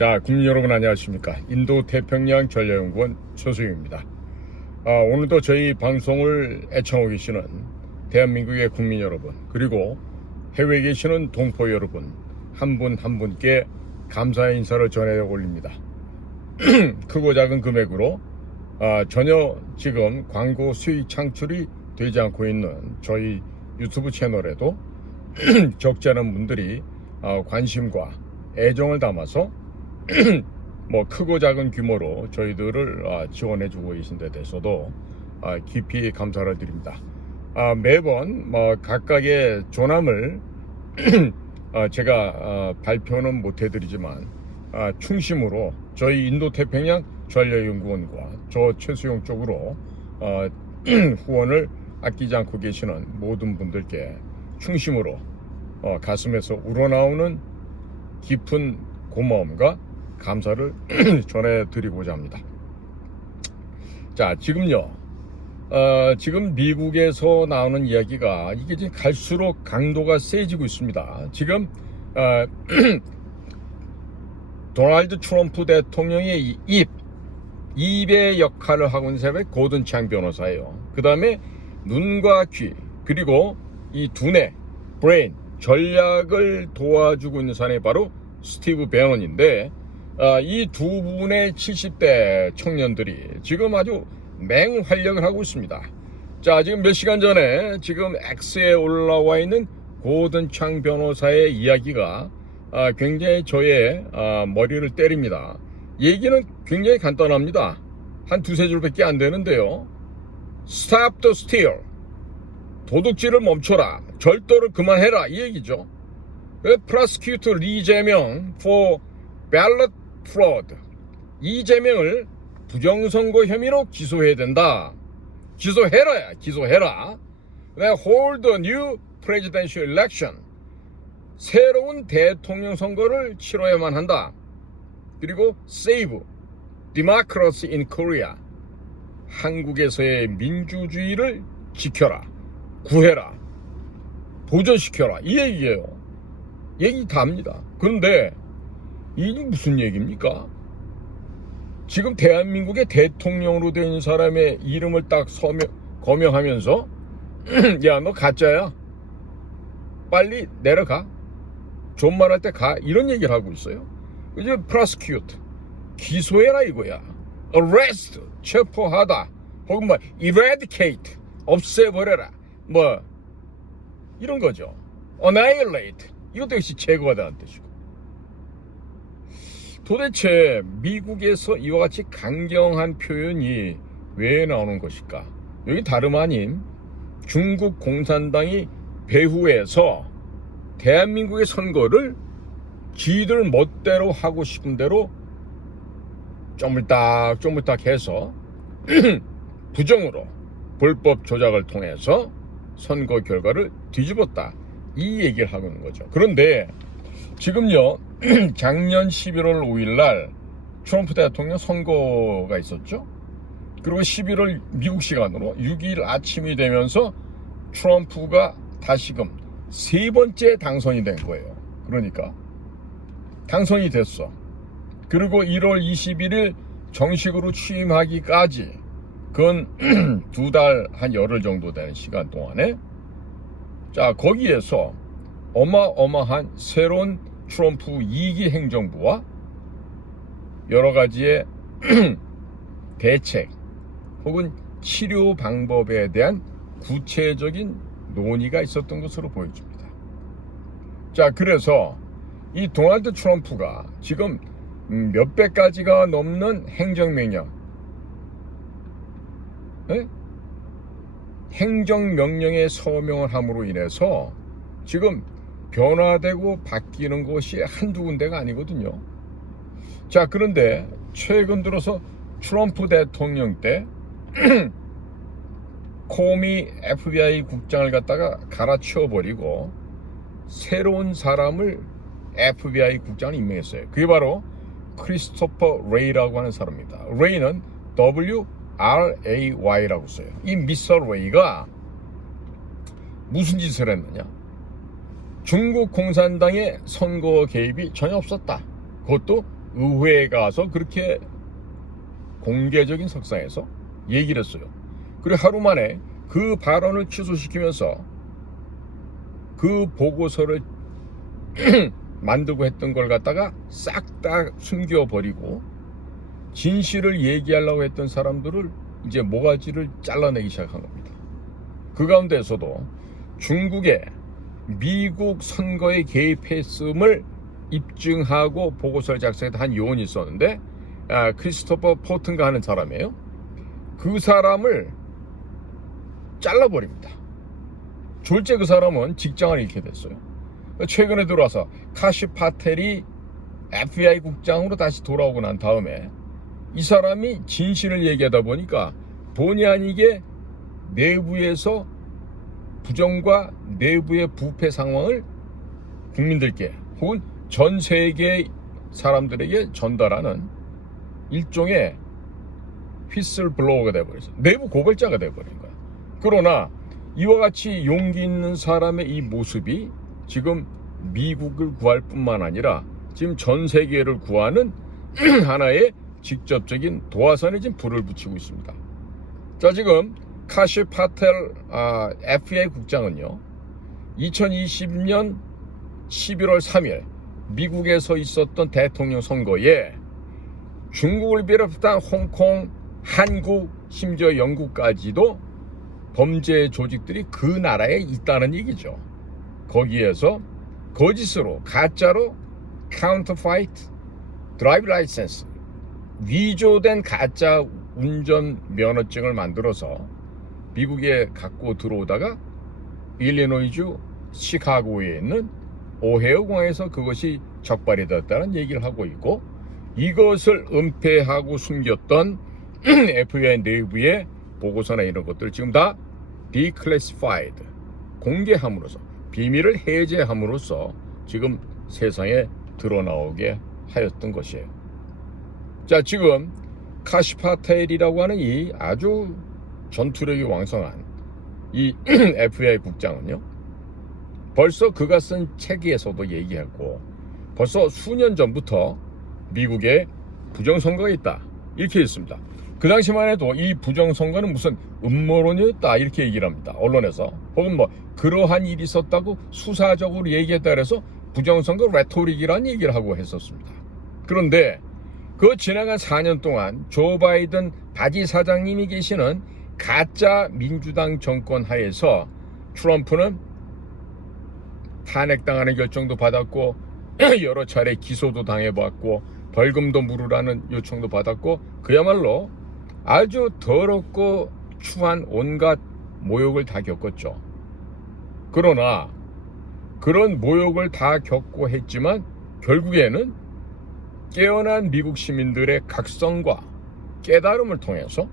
자, 국민 여러분 안녕하십니까? 인도태평양 전략연구원 최수영입니다. 오늘도 저희 방송을 애청하고 계시는 대한민국의 국민 여러분, 그리고 해외에 계시는 동포 여러분 한 분 한 분께 감사의 인사를 전해 올립니다. 크고 작은 금액으로 전혀 지금 광고 수익 창출이 되지 않고 있는 저희 유튜브 채널에도 적지 않은 분들이 관심과 애정을 담아서 뭐 크고 작은 규모로 저희들을 지원해주고 계신 데 대해서도 깊이 감사를 드립니다. 매번 각각의 조남을 제가 발표는 못 해드리지만 충심으로 저희 인도태평양 전략연구원과 저 최수용 쪽으로 후원을 아끼지 않고 계시는 모든 분들께 충심으로 가슴에서 우러나오는 깊은 고마움과 감사를 전해드리고자 합니다. 자, 지금요, 지금 미국에서 나오는 이야기가 이게 이제 갈수록 강도가 세지고 있습니다. 지금 도널드 트럼프 대통령의 입의 역할을 하고 있는 사람이 고든 창 변호사예요. 그 다음에 눈과 귀, 그리고 이 두뇌, 브레인, 전략을 도와주고 있는 사람이 바로 스티브 배넌인데, 이 두 분의 70대 청년들이 지금 아주 맹활약을 하고 있습니다. 자, 지금 몇 시간 전에 지금 X에 올라와 있는 고든 창 변호사의 이야기가 굉장히 저의 머리를 때립니다. 얘기는 굉장히 간단합니다. 한 두세 줄밖에 안 되는데요. Stop the steal. 도둑질을 멈춰라. 절도를 그만해라. 이 얘기죠. Prosecute 이재명 for ballot fraud. 이재명을 부정선거 혐의로 기소해야 된다. 기소해라야. 기소해라. Hold a new presidential election. 새로운 대통령 선거를 치러야만 한다. 그리고 Save democracy in Korea. 한국에서의 민주주의를 지켜라. 구해라. 보존시켜라. 이 얘기예요. 얘기 다 합니다. 그런데 이게 무슨 얘기입니까? 지금 대한민국의 대통령으로 된 사람의 이름을 딱 거명하면서 야, 너 가짜야. 빨리 내려가. 존말할 때 가. 이런 얘기를 하고 있어요. 이제 prosecute. 기소해라 이거야. arrest. 체포하다. 혹은 eradicate. 없애버려라. 이런 거죠. annihilate. 이것도 역시 제거하다는 뜻이고. 도대체 미국에서 이와 같이 강경한 표현이 왜 나오는 것일까? 여기 다름 아닌 중국 공산당이 배후에서 대한민국의 선거를 지들 멋대로 하고 싶은 대로 쪼물딱 해서 부정으로 불법 조작을 통해서 선거 결과를 뒤집었다. 이 얘기를 하고 있는 거죠. 그런데 지금요, 작년 11월 5일 날 트럼프 대통령 선거가 있었죠. 그리고 11월 미국 시간으로 6일 아침이 되면서 트럼프가 다시금 세 번째 당선이 된 거예요. 그러니까 당선이 됐어. 그리고 1월 21일 정식으로 취임하기까지 그건 2달 한 열흘 정도 되는 시간 동안에, 자, 거기에서 어마어마한 새로운 트럼프 2기 행정부와 여러 가지의 대책 혹은 치료 방법에 대한 구체적인 논의가 있었던 것으로 보여집니다. 자, 그래서 이 도널드 트럼프가 지금 몇백 가지가 넘는 행정명령에 서명을 함으로 인해서 지금 변화되고 바뀌는 것이 한두 군데가 아니거든요. 자, 그런데 최근 들어서 트럼프 대통령 때 코미 FBI 국장을 갖다가 갈아치워버리고 새로운 사람을 FBI 국장을 임명했어요. 그게 바로 크리스토퍼 레이라고 하는 사람입니다. 레이는 WRAY라고 써요. 이 미스터 레이가 무슨 짓을 했느냐? 중국 공산당의 선거 개입이 전혀 없었다. 그것도 의회에 가서 그렇게 공개적인 석상에서 얘기를 했어요. 그리고 하루 만에 그 발언을 취소시키면서 그 보고서를 만들고 했던 걸 갖다가 싹 다 숨겨버리고 진실을 얘기하려고 했던 사람들을 이제 모가지를 잘라내기 시작한 겁니다. 그 가운데서도 중국의 미국 선거에 개입했음을 입증하고 보고서를 작성한 요원이 있었는데 크리스토퍼 포튼가 하는 사람이에요. 그 사람을 잘라버립니다. 졸제 그 사람은 직장을 잃게 됐어요. 최근에 들어와서 카시 파텔이 FBI 국장으로 다시 돌아오고 난 다음에 이 사람이 진실을 얘기하다 보니까 본의 아니게 내부에서 부정과 내부의 부패 상황을 국민들께 혹은 전 세계 사람들에게 전달하는 일종의 휘슬블로어가 돼버렸어요. 내부 고발자가 돼버린 거야. 그러나 이와 같이 용기 있는 사람의 이 모습이 지금 미국을 구할 뿐만 아니라 지금 전 세계를 구하는 하나의 직접적인 도화선에 지금 불을 붙이고 있습니다. 자, 지금 카시 파텔 FBI 국장은요, 2020년 11월 3일 미국에서 있었던 대통령 선거에 중국을 비롯한 홍콩, 한국, 심지어 영국까지도 범죄 조직들이 그 나라에 있다는 얘기죠. 거기에서 거짓으로, 가짜로 counterfeit drive license, 위조된 가짜 운전 면허증을 만들어서 미국에 갖고 들어오다가 일리노이주 시카고에 있는 오헤어 공항에서 그것이 적발이 됐다는 얘기를 하고 있고, 이것을 은폐하고 숨겼던 FBI 내부의 보고서나 이런 것들을 지금 다 declassified, 공개함으로써, 비밀을 해제함으로써 지금 세상에 드러나오게 하였던 것이에요. 자, 지금 카시 파텔이라고 하는 이 아주 전투력이 왕성한 이 FBI 국장은요, 벌써 그가 쓴 책에서도 얘기했고, 벌써 수년 전부터 미국에 부정선거가 있다 이렇게 했습니다. 그 당시만 해도 이 부정선거는 무슨 음모론이었다 이렇게 얘기를 합니다. 언론에서. 혹은 뭐 그러한 일이 있었다고 수사적으로 얘기했다 그래서 부정선거 레토릭이라는 얘기를 하고 했었습니다. 그런데 그 지나간 4년 동안 조 바이든 바지 사장님이 계시는 가짜 민주당 정권 하에서 트럼프는 탄핵당하는 결정도 받았고 여러 차례 기소도 당해봤고 벌금도 물으라는 요청도 받았고 그야말로 아주 더럽고 추한 온갖 모욕을 다 겪었죠. 그러나 그런 모욕을 다 겪고 했지만 결국에는 깨어난 미국 시민들의 각성과 깨달음을 통해서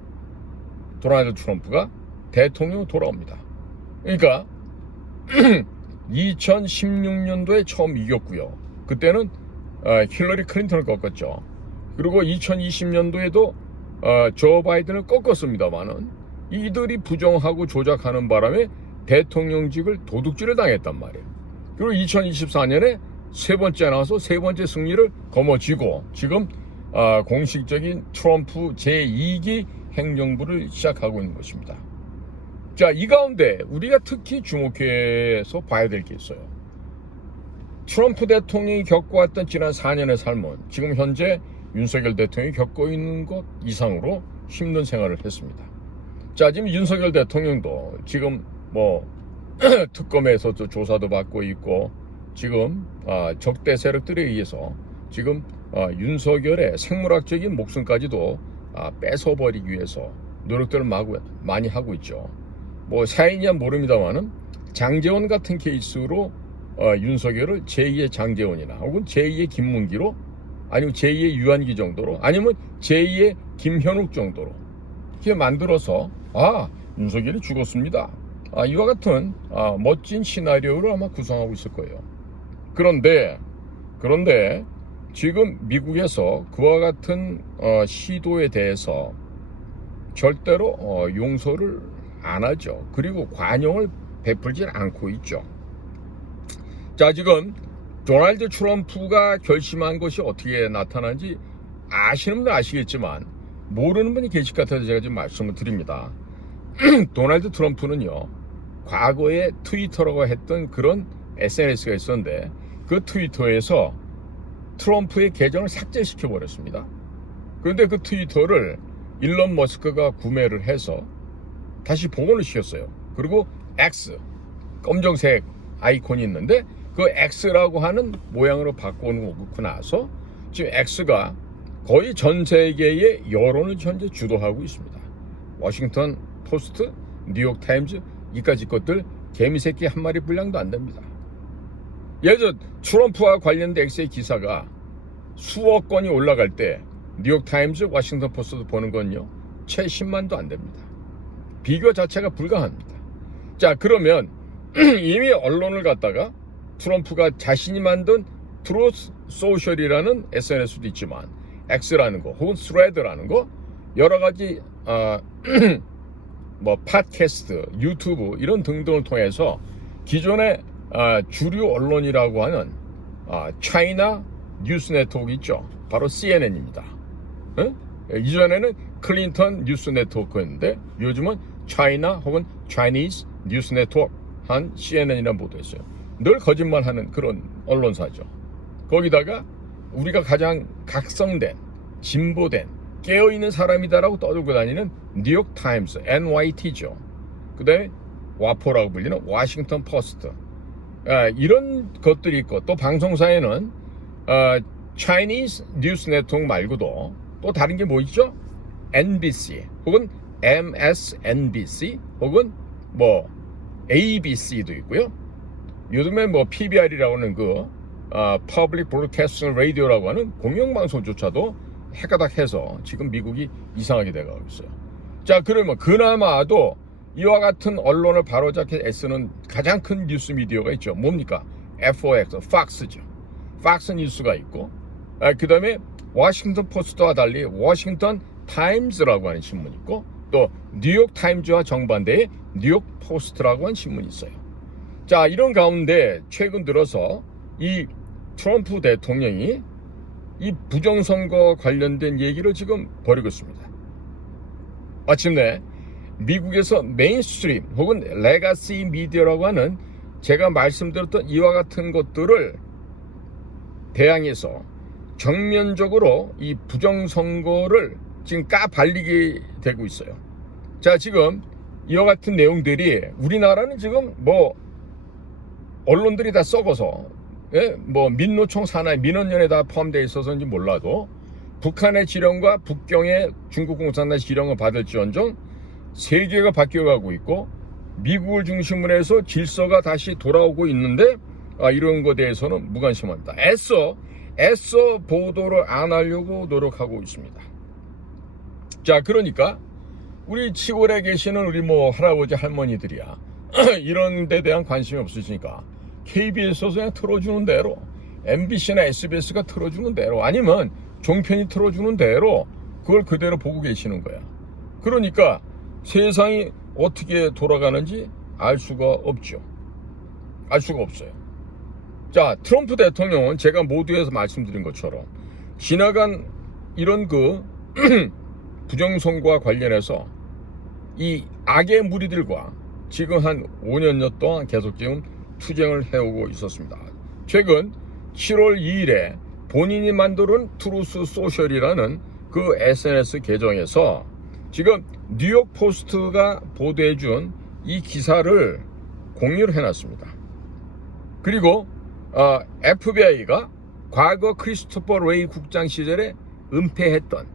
도널드 트럼프가 대통령으로 돌아옵니다. 그러니까 2016년도에 처음 이겼고요. 그때는 힐러리 클린턴을 꺾었죠. 그리고 2020년도에도 조 바이든을 꺾었습니다만은 이들이 부정하고 조작하는 바람에 대통령직을 도둑질을 당했단 말이에요. 그리고 2024년에 세 번째 나와서 세 번째 승리를 거머쥐고 지금 공식적인 트럼프 제2기 행정부를 시작하고 있는 것입니다. 자, 이 가운데 우리가 특히 주목해서 봐야 될 게 있어요. 트럼프 대통령이 겪어왔던 지난 4년의 삶은 지금 현재 윤석열 대통령이 겪고 있는 것 이상으로 힘든 생활을 했습니다. 자, 지금 윤석열 대통령도 지금 뭐 특검에서도 조사도 받고 있고 지금 적대 세력들에 의해서 지금 윤석열의 생물학적인 목숨까지도 뺏어버리기 위해서 노력들을 많이 하고 있죠. 뭐 사인이야 모릅니다만은 장제원 같은 케이스로 윤석열을 제2의 장제원이나 혹은 제2의 김문기로 아니면 제2의 유한기 정도로 아니면 제2의 김현욱 정도로 이렇게 만들어서 윤석열이 죽었습니다. 이와 같은 멋진 시나리오를 아마 구성하고 있을 거예요. 그런데 지금 미국에서 그와 같은 시도에 대해서 절대로 용서를 안 하죠. 그리고 관용을 베풀질 않고 있죠. 자, 지금 도널드 트럼프가 결심한 것이 어떻게 나타나는지 아시는 분은 아시겠지만 모르는 분이 계실 것 같아서 제가 좀 말씀을 드립니다. 도널드 트럼프는요, 과거에 트위터라고 했던 그런 SNS가 있었는데 그 트위터에서 트럼프의 계정을 삭제시켜 버렸습니다. 그런데 그 트위터를 일론 머스크가 구매를 해서 다시 복원을 시켰어요. 그리고 X, 검정색 아이콘이 있는데 그 X라고 하는 모양으로 바꿔놓고 나서 지금 X가 거의 전 세계의 여론을 현재 주도하고 있습니다. 워싱턴 포스트, 뉴욕 타임즈, 이까지 것들 개미새끼 한 마리 분량도 안 됩니다. 예를 들어 트럼프와 관련된 X의 기사가 수억 건이 올라갈 때 뉴욕 타임즈, 워싱턴 포스트 보는 건요, 채 10만도 안 됩니다. 비교 자체가 불가합니다. 자, 그러면 이미 언론을 갖다가 트럼프가 자신이 만든 트루스 소셜이라는 SNS도 있지만 X라는 거 혹은 스레드라는 거 여러 가지 뭐 팟캐스트, 유튜브 이런 등등을 통해서 기존의 주류 언론이라고 하는 차이나 뉴스 네트워크 있죠. 바로 CNN입니다. 이전에는 클린턴 뉴스 네트워크였는데 요즘은 차이나 혹은 Chinese 뉴스 네트워크 한 CNN이라는 보도했어요. 늘 거짓말하는 그런 언론사죠. 거기다가 우리가 가장 각성된, 진보된, 깨어있는 사람이다라고 떠들고 다니는 뉴욕 타임스, NYT죠. 그 다음에 와포라고 불리는 워싱턴 포스트. 이런 것들이 있고 또 방송사에는 Chinese 뉴스 네트워크 말고도 또 다른 게 뭐 있죠? NBC 혹은 MSNBC 혹은 뭐 ABC도 있고요. 요즘에 뭐 PBR이라고 하는 그 Public Broadcasting Radio라고 하는 공영방송조차도 해가닥해서 지금 미국이 이상하게 돼가고 있어요. 자, 그러면 그나마도 이와 같은 언론을 바로잡게 애쓰는 가장 큰 뉴스 미디어가 있죠. 뭡니까? FOX, Fox죠. Fox 뉴스가 있고, 그 다음에 워싱턴 포스트와 달리 워싱턴 타임즈라고 하는 신문이 있고, 또 뉴욕 타임즈와 정반대의 뉴욕 포스트라고 하는 신문이 있어요. 자, 이런 가운데 최근 들어서 이 트럼프 대통령이 이 부정선거 관련된 얘기를 지금 벌이고 있습니다. 마침내 미국에서 메인스트림 혹은 레가시 미디어라고 하는 제가 말씀드렸던 이와 같은 것들을 대항해서 정면적으로 이 부정선거를 지금 까발리게 되고 있어요. 자, 지금 이와 같은 내용들이 우리나라는 지금 뭐 언론들이 다 썩어서 뭐 민노총 산하의 민원연에 다 포함되어 있어서인지 몰라도 북한의 지령과 북경의 중국 공산당 지령을 받을지언정 세계가 바뀌어가고 있고 미국을 중심으로 해서 질서가 다시 돌아오고 있는데 이런 것에 대해서는 무관심합니다. 애써 보도를 안 하려고 노력하고 있습니다. 자, 그러니까 우리 시골에 계시는 우리 뭐 할아버지 할머니들이야 이런 데 대한 관심이 없으시니까 KBS에서 그냥 틀어주는 대로, MBC나 SBS가 틀어주는 대로, 아니면 종편이 틀어주는 대로 그걸 그대로 보고 계시는 거야. 그러니까 세상이 어떻게 돌아가는지 알 수가 없죠. 알 수가 없어요. 자, 트럼프 대통령은 제가 모두에서 말씀드린 것처럼 지나간 이런 그 부정선거와 관련해서 이 악의 무리들과 지금 한 5년여 동안 계속 지금 투쟁을 해오고 있었습니다. 최근 7월 2일에 본인이 만든 트루스 소셜이라는 그 SNS 계정에서 지금 뉴욕 포스트가 보도해준 이 기사를 공유를 해놨습니다. 그리고 FBI가 과거 크리스토퍼 레이 국장 시절에 은폐했던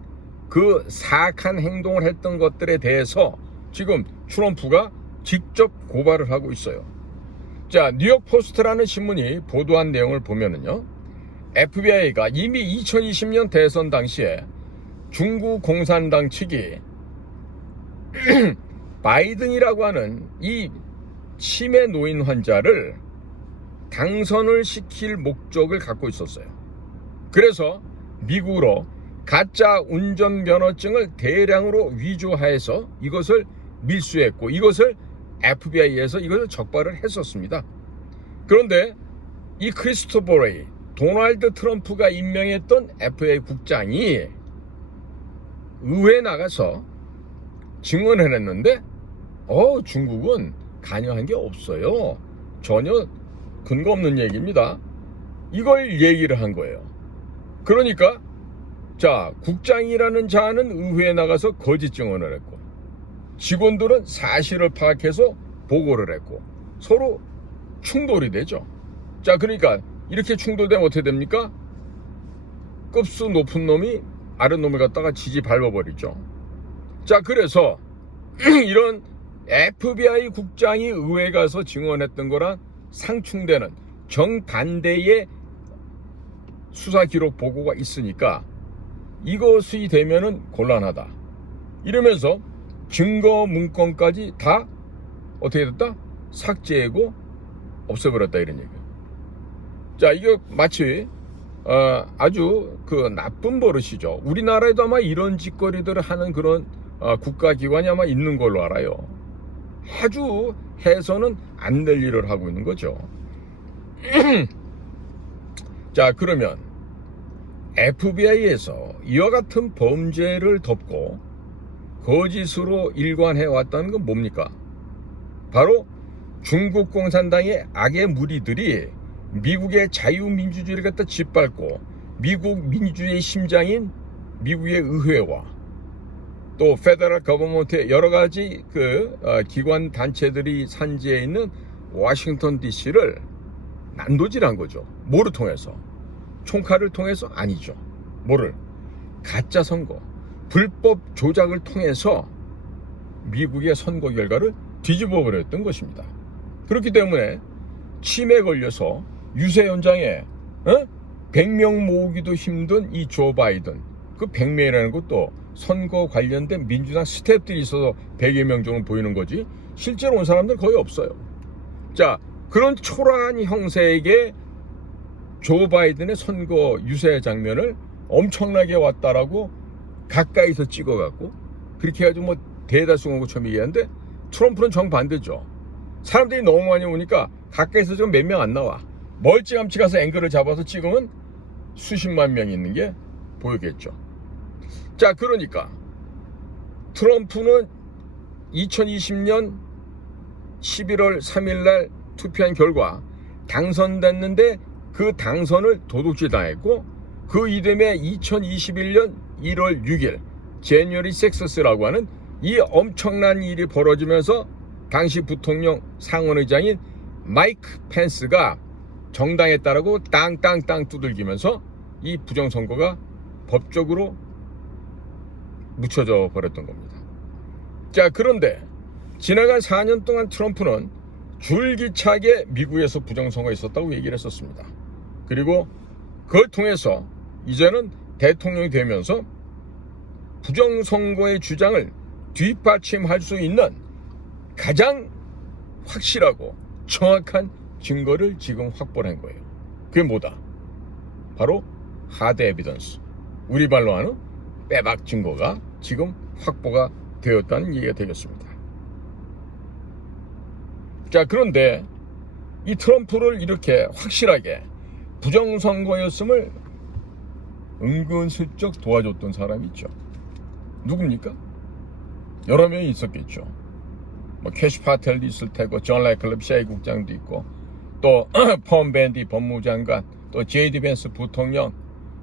그 사악한 행동을 했던 것들에 대해서 지금 트럼프가 직접 고발을 하고 있어요. 자, 뉴욕 포스트라는 신문이 보도한 내용을 보면은요, FBI가 이미 2020년 대선 당시에 중국 공산당 측이 바이든이라고 하는 이 치매 노인 환자를 당선을 시킬 목적을 갖고 있었어요. 그래서 미국으로 가짜 운전면허증을 대량으로 위조해서 이것을 밀수했고 이것을 FBI에서 이것을 적발을 했었습니다. 그런데 이 크리스토퍼 레이, 도널드 트럼프가 임명했던 FA 국장이 의회에 나가서 증언을 했는데 중국은 관여한 게 없어요. 전혀 근거 없는 얘기입니다. 이걸 얘기를 한 거예요. 그러니까 자, 국장이라는 자는 의회에 나가서 거짓 증언을 했고 직원들은 사실을 파악해서 보고를 했고 서로 충돌이 되죠. 자, 그러니까 이렇게 충돌되면 어떻게 됩니까? 급수 높은 놈이 아랫 놈을 갖다가 지지 밟아버리죠. 자, 그래서 이런 FBI 국장이 의회에 가서 증언했던 거랑 상충되는 정반대의 수사 기록 보고가 있으니까 이것이 되면은 곤란하다. 이러면서 증거 문건까지 다 어떻게 됐다? 삭제하고 없애버렸다, 이런 얘기예요. 자, 이거 마치 아주 그 나쁜 버릇이죠. 우리나라에도 아마 이런 짓거리들을 하는 그런 국가기관이 아마 있는 걸로 알아요. 아주 해서는 안 될 일을 하고 있는 거죠. 자, 그러면 FBI에서 이와 같은 범죄를 덮고 거짓으로 일관해 왔다는 건 뭡니까? 바로 중국 공산당의 악의 무리들이 미국의 자유민주주의를 갖다 짓밟고 미국 민주주의의 심장인 미국의 의회와 또 페더럴 거버먼트의 여러 가지 기관 단체들이 산지에 있는 워싱턴 DC를 난도질한 거죠. 뭐를 통해서? 총칼을 통해서? 아니죠. 뭐를? 가짜 선거, 불법 조작을 통해서 미국의 선거 결과를 뒤집어 버렸던 것입니다. 그렇기 때문에 치매에 걸려서 유세 현장에 100명 모으기도 힘든 이 조 바이든, 그 100명이라는 것도 선거 관련된 민주당 스태프들이 있어서 100여 명 정도 보이는 거지 실제로 온 사람들 거의 없어요. 자, 그런 초라한 형세에게 조 바이든의 선거 유세 장면을 엄청나게 왔다라고 가까이서 찍어갖고 그렇게 해가지고 뭐 대다수 온 것처럼 얘기하는데 트럼프는 정반대죠. 사람들이 너무 많이 오니까 가까이서 좀 몇 명 안 나와. 멀찌감치 가서 앵글을 잡아서 찍으면 수십만 명이 있는 게 보이겠죠. 자, 그러니까 트럼프는 2020년 11월 3일 날 투표한 결과 당선됐는데 그 당선을 도둑질 당했고 그 이듬해 2021년 1월 6일 제뉴어리 6라고 하는 이 엄청난 일이 벌어지면서 당시 부통령 상원의장인 마이크 펜스가 정당했다라고 땅땅땅 두들기면서 이 부정선거가 법적으로 묻혀져 버렸던 겁니다. 자, 그런데 지나간 4년 동안 트럼프는 줄기차게 미국에서 부정선거가 있었다고 얘기를 했었습니다. 그리고 그걸 통해서 이제는 대통령이 되면서 부정선거의 주장을 뒷받침할 수 있는 가장 확실하고 정확한 증거를 지금 확보한 거예요. 그게 뭐다? 바로 하드 에비던스, 우리 말로 하는 빼박 증거가 지금 확보가 되었다는 얘기가 되겠습니다. 자, 그런데 이 트럼프를 이렇게 확실하게 부정선거였음을 은근슬쩍 도와줬던 사람이 있죠. 누굽니까? 여러 명이 있었겠죠. 뭐 캐시 파텔도 있을 테고, 존 레클럽 셰이 국장도 있고, 또 폼 밴디 법무장관, 또 제이디 벤스 부통령,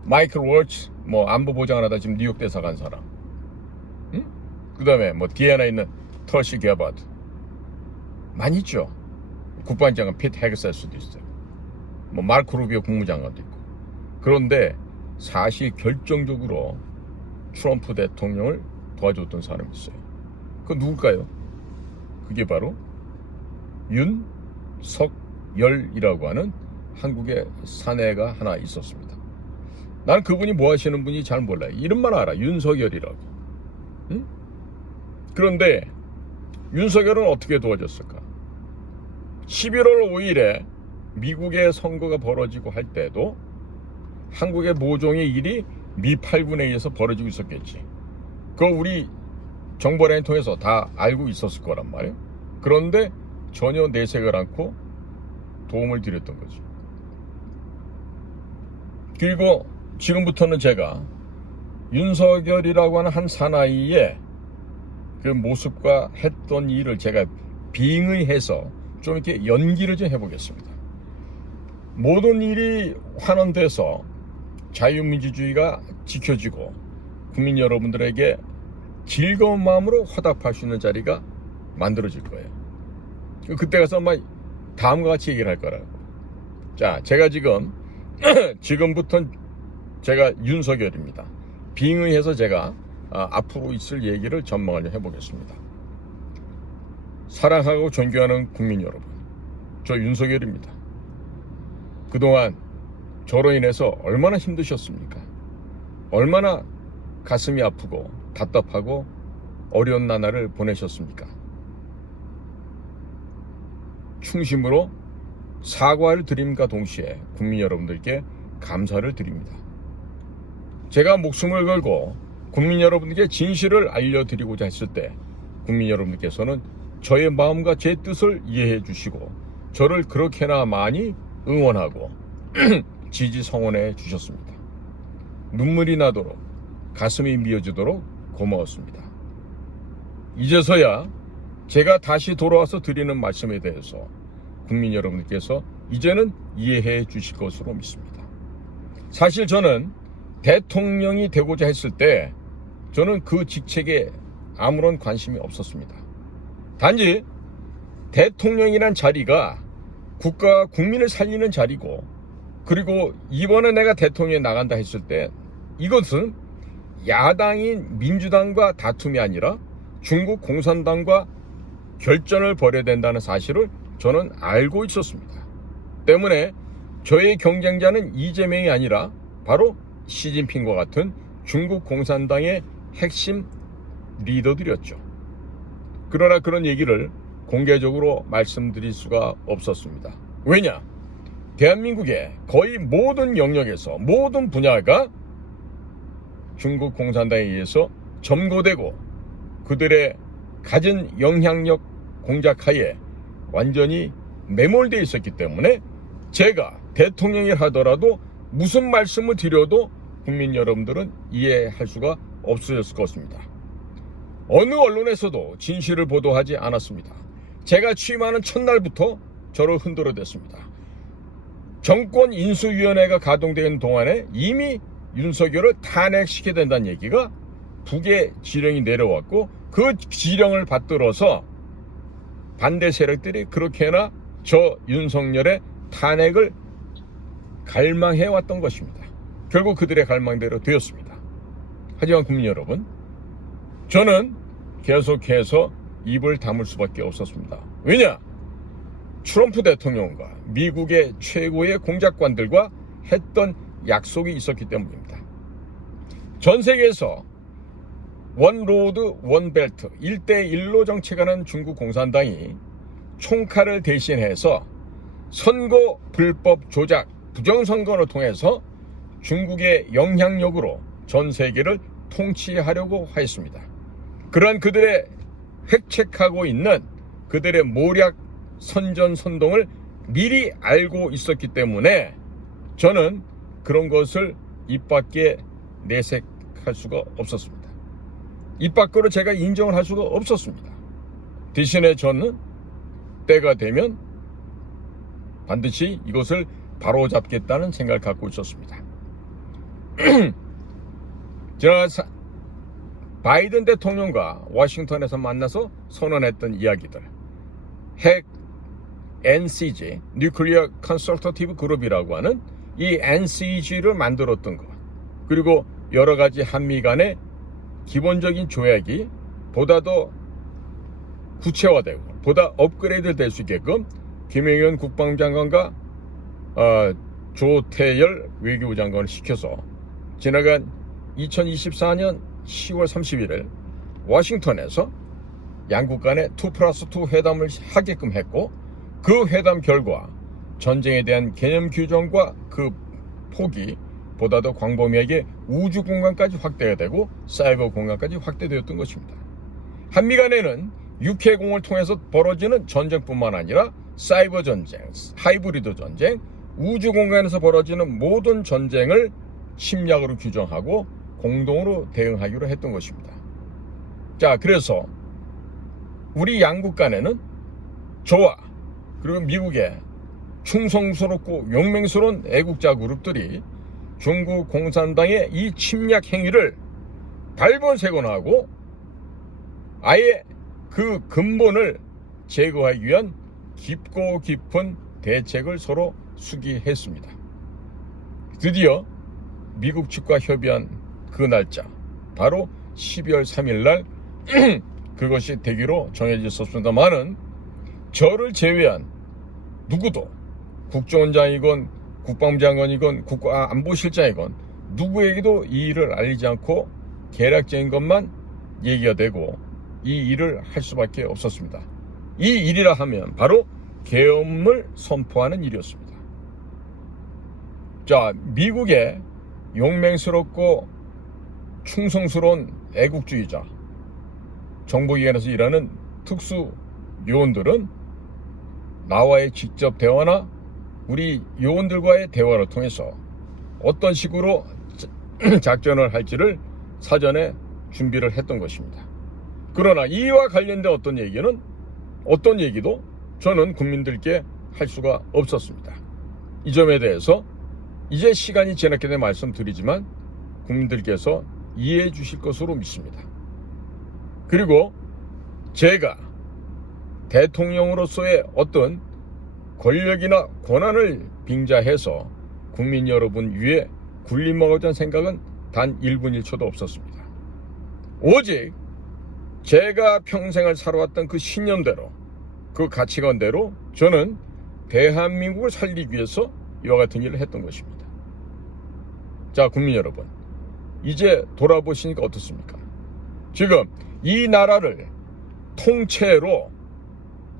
마이클 월츠 뭐 안보보장을 하다 지금 뉴욕 대사 간 사람, 그 다음에 뭐 디애나 있는 털시 게바드 많이 있죠. 국방장관 피트 헤그셀스도 있어요. 뭐 마르코 루비오 국무장관도 있고. 그런데 사실 결정적으로 트럼프 대통령을 도와줬던 사람이 있어요. 그 누굴까요? 그게 바로 윤석열이라고 하는 한국의 사내가 하나 있었습니다. 나는 그분이 뭐 하시는 분이 잘 몰라요. 이름만 알아. 윤석열이라고. 그런데 윤석열은 어떻게 도와줬을까? 11월 5일에 미국의 선거가 벌어지고 할 때도 한국의 모종의 일이 미 8군에 의해서 벌어지고 있었겠지. 그거 우리 정보라인 통해서 다 알고 있었을 거란 말이에요. 그런데 전혀 내색을 않고 도움을 드렸던 거지. 그리고 지금부터는 제가 윤석열이라고 하는 한 사나이의 그 모습과 했던 일을 제가 빙의해서 좀 이렇게 연기를 좀 해보겠습니다. 모든 일이 환원돼서 자유민주주의가 지켜지고 국민 여러분들에게 즐거운 마음으로 화답할 수 있는 자리가 만들어질 거예요. 그때 가서 막 다음과 같이 얘기를 할 거라고. 자, 제가 지금부터 제가 윤석열입니다. 빙의해서 제가 앞으로 있을 얘기를 전망을 해보겠습니다. 사랑하고 존경하는 국민 여러분, 저 윤석열입니다. 그동안 저로 인해서 얼마나 힘드셨습니까? 얼마나 가슴이 아프고 답답하고 어려운 나날을 보내셨습니까? 충심으로 사과를 드림과 동시에 국민 여러분들께 감사를 드립니다. 제가 목숨을 걸고 국민 여러분들께 진실을 알려드리고자 했을 때 국민 여러분들께서는 저의 마음과 제 뜻을 이해해 주시고 저를 그렇게나 많이 응원하고 지지 성원해 주셨습니다. 눈물이 나도록 가슴이 미어지도록 고마웠습니다. 이제서야 제가 다시 돌아와서 드리는 말씀에 대해서 국민 여러분들께서 이제는 이해해 주실 것으로 믿습니다. 사실 저는 대통령이 되고자 했을 때 저는 그 직책에 아무런 관심이 없었습니다. 단지 대통령이란 자리가 국가와 국민을 살리는 자리고, 그리고 이번에 내가 대통령에 나간다 했을 때 이것은 야당인 민주당과 다툼이 아니라 중국 공산당과 결전을 벌여야 된다는 사실을 저는 알고 있었습니다. 때문에 저의 경쟁자는 이재명이 아니라 바로 시진핑과 같은 중국 공산당의 핵심 리더들이었죠. 그러나 그런 얘기를 공개적으로 말씀드릴 수가 없었습니다. 왜냐? 대한민국의 거의 모든 영역에서 모든 분야가 중국 공산당에 의해서 점거되고 그들의 가진 영향력 공작하에 완전히 매몰되어 있었기 때문에 제가 대통령이 하더라도 무슨 말씀을 드려도 국민 여러분들은 이해할 수가 없으셨을 것입니다. 어느 언론에서도 진실을 보도하지 않았습니다. 제가 취임하는 첫날부터 저를 흔들어댔습니다. 정권 인수위원회가 가동되는 동안에 이미 윤석열을 탄핵시켜야 된다는 얘기가 북의 지령이 내려왔고 그 지령을 받들어서 반대 세력들이 그렇게나 저 윤석열의 탄핵을 갈망해왔던 것입니다. 결국 그들의 갈망대로 되었습니다. 하지만 국민 여러분, 저는 계속해서 입을 다물 수밖에 없었습니다. 왜냐? 트럼프 대통령과 미국의 최고의 공작관들과 했던 약속이 있었기 때문입니다. 전 세계에서 원 로드 원 벨트 1대1로 정책하는 중국 공산당이 총칼을 대신해서 선거 불법 조작 부정선거를 통해서 중국의 영향력으로 전 세계를 통치하려고 하였습니다. 그러한 그들의 획책하고 있는 그들의 모략 선전선동을 미리 알고 있었기 때문에 저는 그런 것을 입 밖에 내색할 수가 없었습니다. 입 밖으로 제가 인정을 할 수가 없었습니다. 대신에 저는 때가 되면 반드시 이것을 바로잡겠다는 생각을 갖고 있었습니다. 제가 바이든 대통령과 워싱턴에서 만나서 선언했던 이야기들, 핵 NCG, 뉴클리어 컨설터티브 그룹이라고 하는 이 NCG를 만들었던 것, 그리고 여러 가지 한미 간의 기본적인 조약이 보다 더 구체화되고 보다 업그레이드 될 수 있게끔 김영현 국방장관과 조태열 외교부 장관을 시켜서 지나간 2024년 10월 31일 워싱턴에서 양국 간의 2+2 회담을 하게끔 했고, 그 회담 결과 전쟁에 대한 개념 규정과 그 폭이 보다 더 광범위하게 우주 공간까지 확대가 되고 사이버 공간까지 확대되었던 것입니다. 한미 간에는 육해공을 통해서 벌어지는 전쟁뿐만 아니라 사이버 전쟁, 하이브리드 전쟁, 우주 공간에서 벌어지는 모든 전쟁을 침략으로 규정하고 공동으로 대응하기로 했던 것입니다. 자, 그래서 우리 양국 간에는 저와 그리고 미국의 충성스럽고 용맹스러운 애국자 그룹들이 중국 공산당의 이 침략 행위를 발본색원하고 아예 그 근본을 제거하기 위한 깊고 깊은 대책을 서로 수기했습니다. 드디어 미국 측과 협의한 그 날짜, 바로 12월 3일 날 그것이 되기로 정해졌었습니다만은 저를 제외한 누구도 국정원장이건 국방부장관이건 국가안보실장이건 누구에게도 이 일을 알리지 않고 계략적인 것만 얘기가 되고 이 일을 할 수밖에 없었습니다. 이 일이라 하면 바로 계엄을 선포하는 일이었습니다. 자, 미국의 용맹스럽고 충성스러운 애국주의자, 정보기관에서 일하는 특수 요원들은 나와의 직접 대화나 우리 요원들과의 대화를 통해서 어떤 식으로 작전을 할지를 사전에 준비를 했던 것입니다. 그러나 이와 관련된 어떤 얘기도 저는 국민들께 할 수가 없었습니다. 이 점에 대해서 이제 시간이 지났기 때문에 말씀드리지만 국민들께서 이해해 주실 것으로 믿습니다. 그리고 제가 대통령으로서의 어떤 권력이나 권한을 빙자해서 국민 여러분 위에 군림하고자 하는 생각은 단 1분 1초도 없었습니다. 오직 제가 평생을 살아왔던 그 신념대로, 그 가치관대로 저는 대한민국을 살리기 위해서 이와 같은 일을 했던 것입니다. 자, 국민 여러분, 이제 돌아보시니까 어떻습니까? 지금 이 나라를 통째로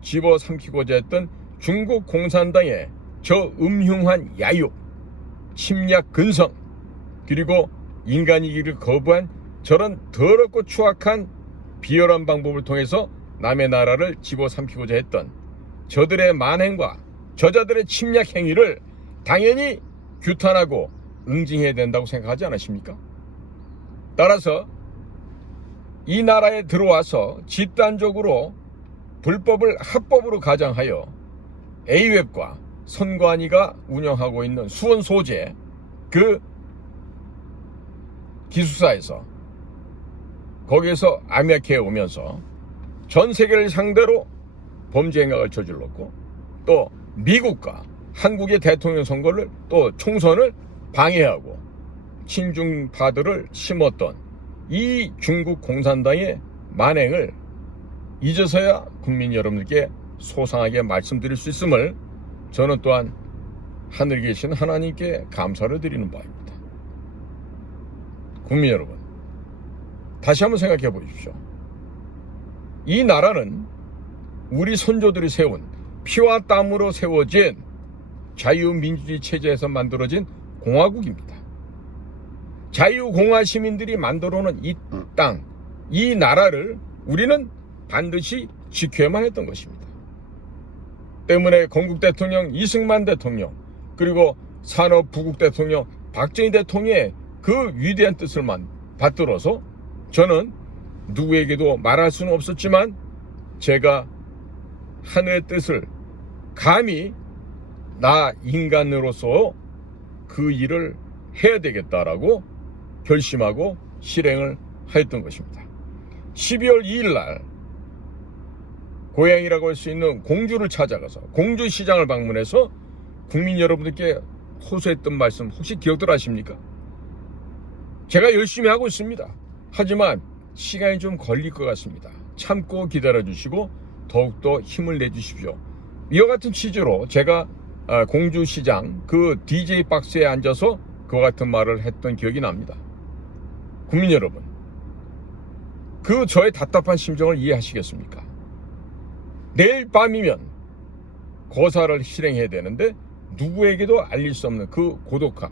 집어삼키고자 했던 중국 공산당의 저 음흉한 야욕, 침략 근성, 그리고 인간이기를 거부한 저런 더럽고 추악한 비열한 방법을 통해서 남의 나라를 집어삼키고자 했던 저들의 만행과 저자들의 침략 행위를 당연히 규탄하고 응징해야 된다고 생각하지 않으십니까? 따라서 이 나라에 들어와서 집단적으로 불법을 합법으로 가장하여 A웹과 선관위가 운영하고 있는 수원 소재 그 기숙사에서 거기에서 암약해 오면서 전 세계를 상대로 범죄 행각을 저질렀고 또 미국과 한국의 대통령 선거를 또 총선을 방해하고 친중파들을 심었던 이 중국 공산당의 만행을 이제서야 국민 여러분들께 소상하게 말씀드릴 수 있음을 저는 또한 하늘에 계신 하나님께 감사를 드리는 바입니다. 국민 여러분, 다시 한번 생각해 보십시오. 이 나라는 우리 선조들이 세운 피와 땀으로 세워진 자유민주주의 체제에서 만들어진 공화국입니다. 자유공화 시민들이 만들어놓은 이 땅, 이 나라를 우리는 반드시 지켜야만 했던 것입니다. 때문에 건국 대통령 이승만 대통령, 그리고 산업부국 대통령 박정희 대통령의 그 위대한 뜻을만 받들어서 저는 누구에게도 말할 수는 없었지만 제가 하늘의 뜻을 감히 나 인간으로서 그 일을 해야 되겠다라고 결심하고 실행을 하였던 것입니다. 12월 2일 날 고향이라고 할 수 있는 공주를 찾아가서 공주시장을 방문해서 국민 여러분들께 호소했던 말씀 혹시 기억들 하십니까? 제가 열심히 하고 있습니다. 하지만 시간이 좀 걸릴 것 같습니다. 참고 기다려 주시고 더욱더 힘을 내주십시오. 이와 같은 취지로 제가 공주시장 그 DJ 박스에 앉아서 그와 같은 말을 했던 기억이 납니다. 국민 여러분, 그 저의 답답한 심정을 이해하시겠습니까? 내일 밤이면 거사를 실행해야 되는데 누구에게도 알릴 수 없는 그 고독함,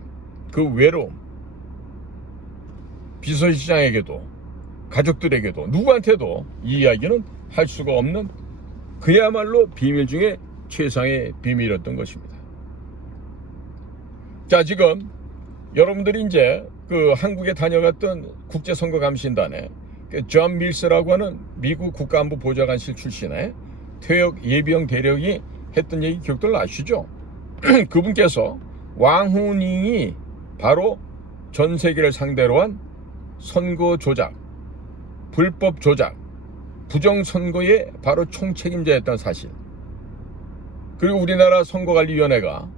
그 외로움, 비서실장에게도 가족들에게도 누구한테도 이 이야기는 할 수가 없는 그야말로 비밀 중에 최상의 비밀이었던 것입니다. 자, 지금 여러분들이 이제 그 한국에 다녀갔던 국제선거감시인단에 존 밀스라고 하는 미국 국가안보보좌관실 출신의 퇴역 예비형 대령이 했던 얘기 기억들 나시죠? 그분께서 왕후닝이 바로 전 세계를 상대로 한 선거 조작, 불법 조작, 부정선거의 바로 총책임자였다는 사실, 그리고 우리나라 선거관리위원회가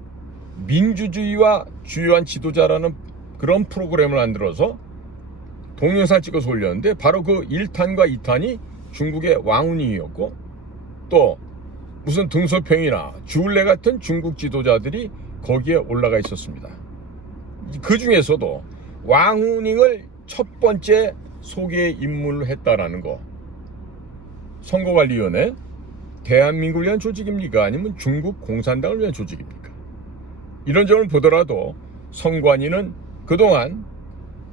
민주주의와 주요한 지도자라는 그런 프로그램을 만들어서 동영상 찍어서 올렸는데 바로 그 1탄과 2탄이 중국의 왕후닝이었고, 또 무슨 등소평이나 주울레 같은 중국 지도자들이 거기에 올라가 있었습니다. 그 중에서도 왕후닝을 첫 번째 소개 인물로 했다라는 거, 선거관리위원회 대한민국을 위한 조직입니까? 아니면 중국 공산당을 위한 조직입니까? 이런 점을 보더라도 선관위는 그동안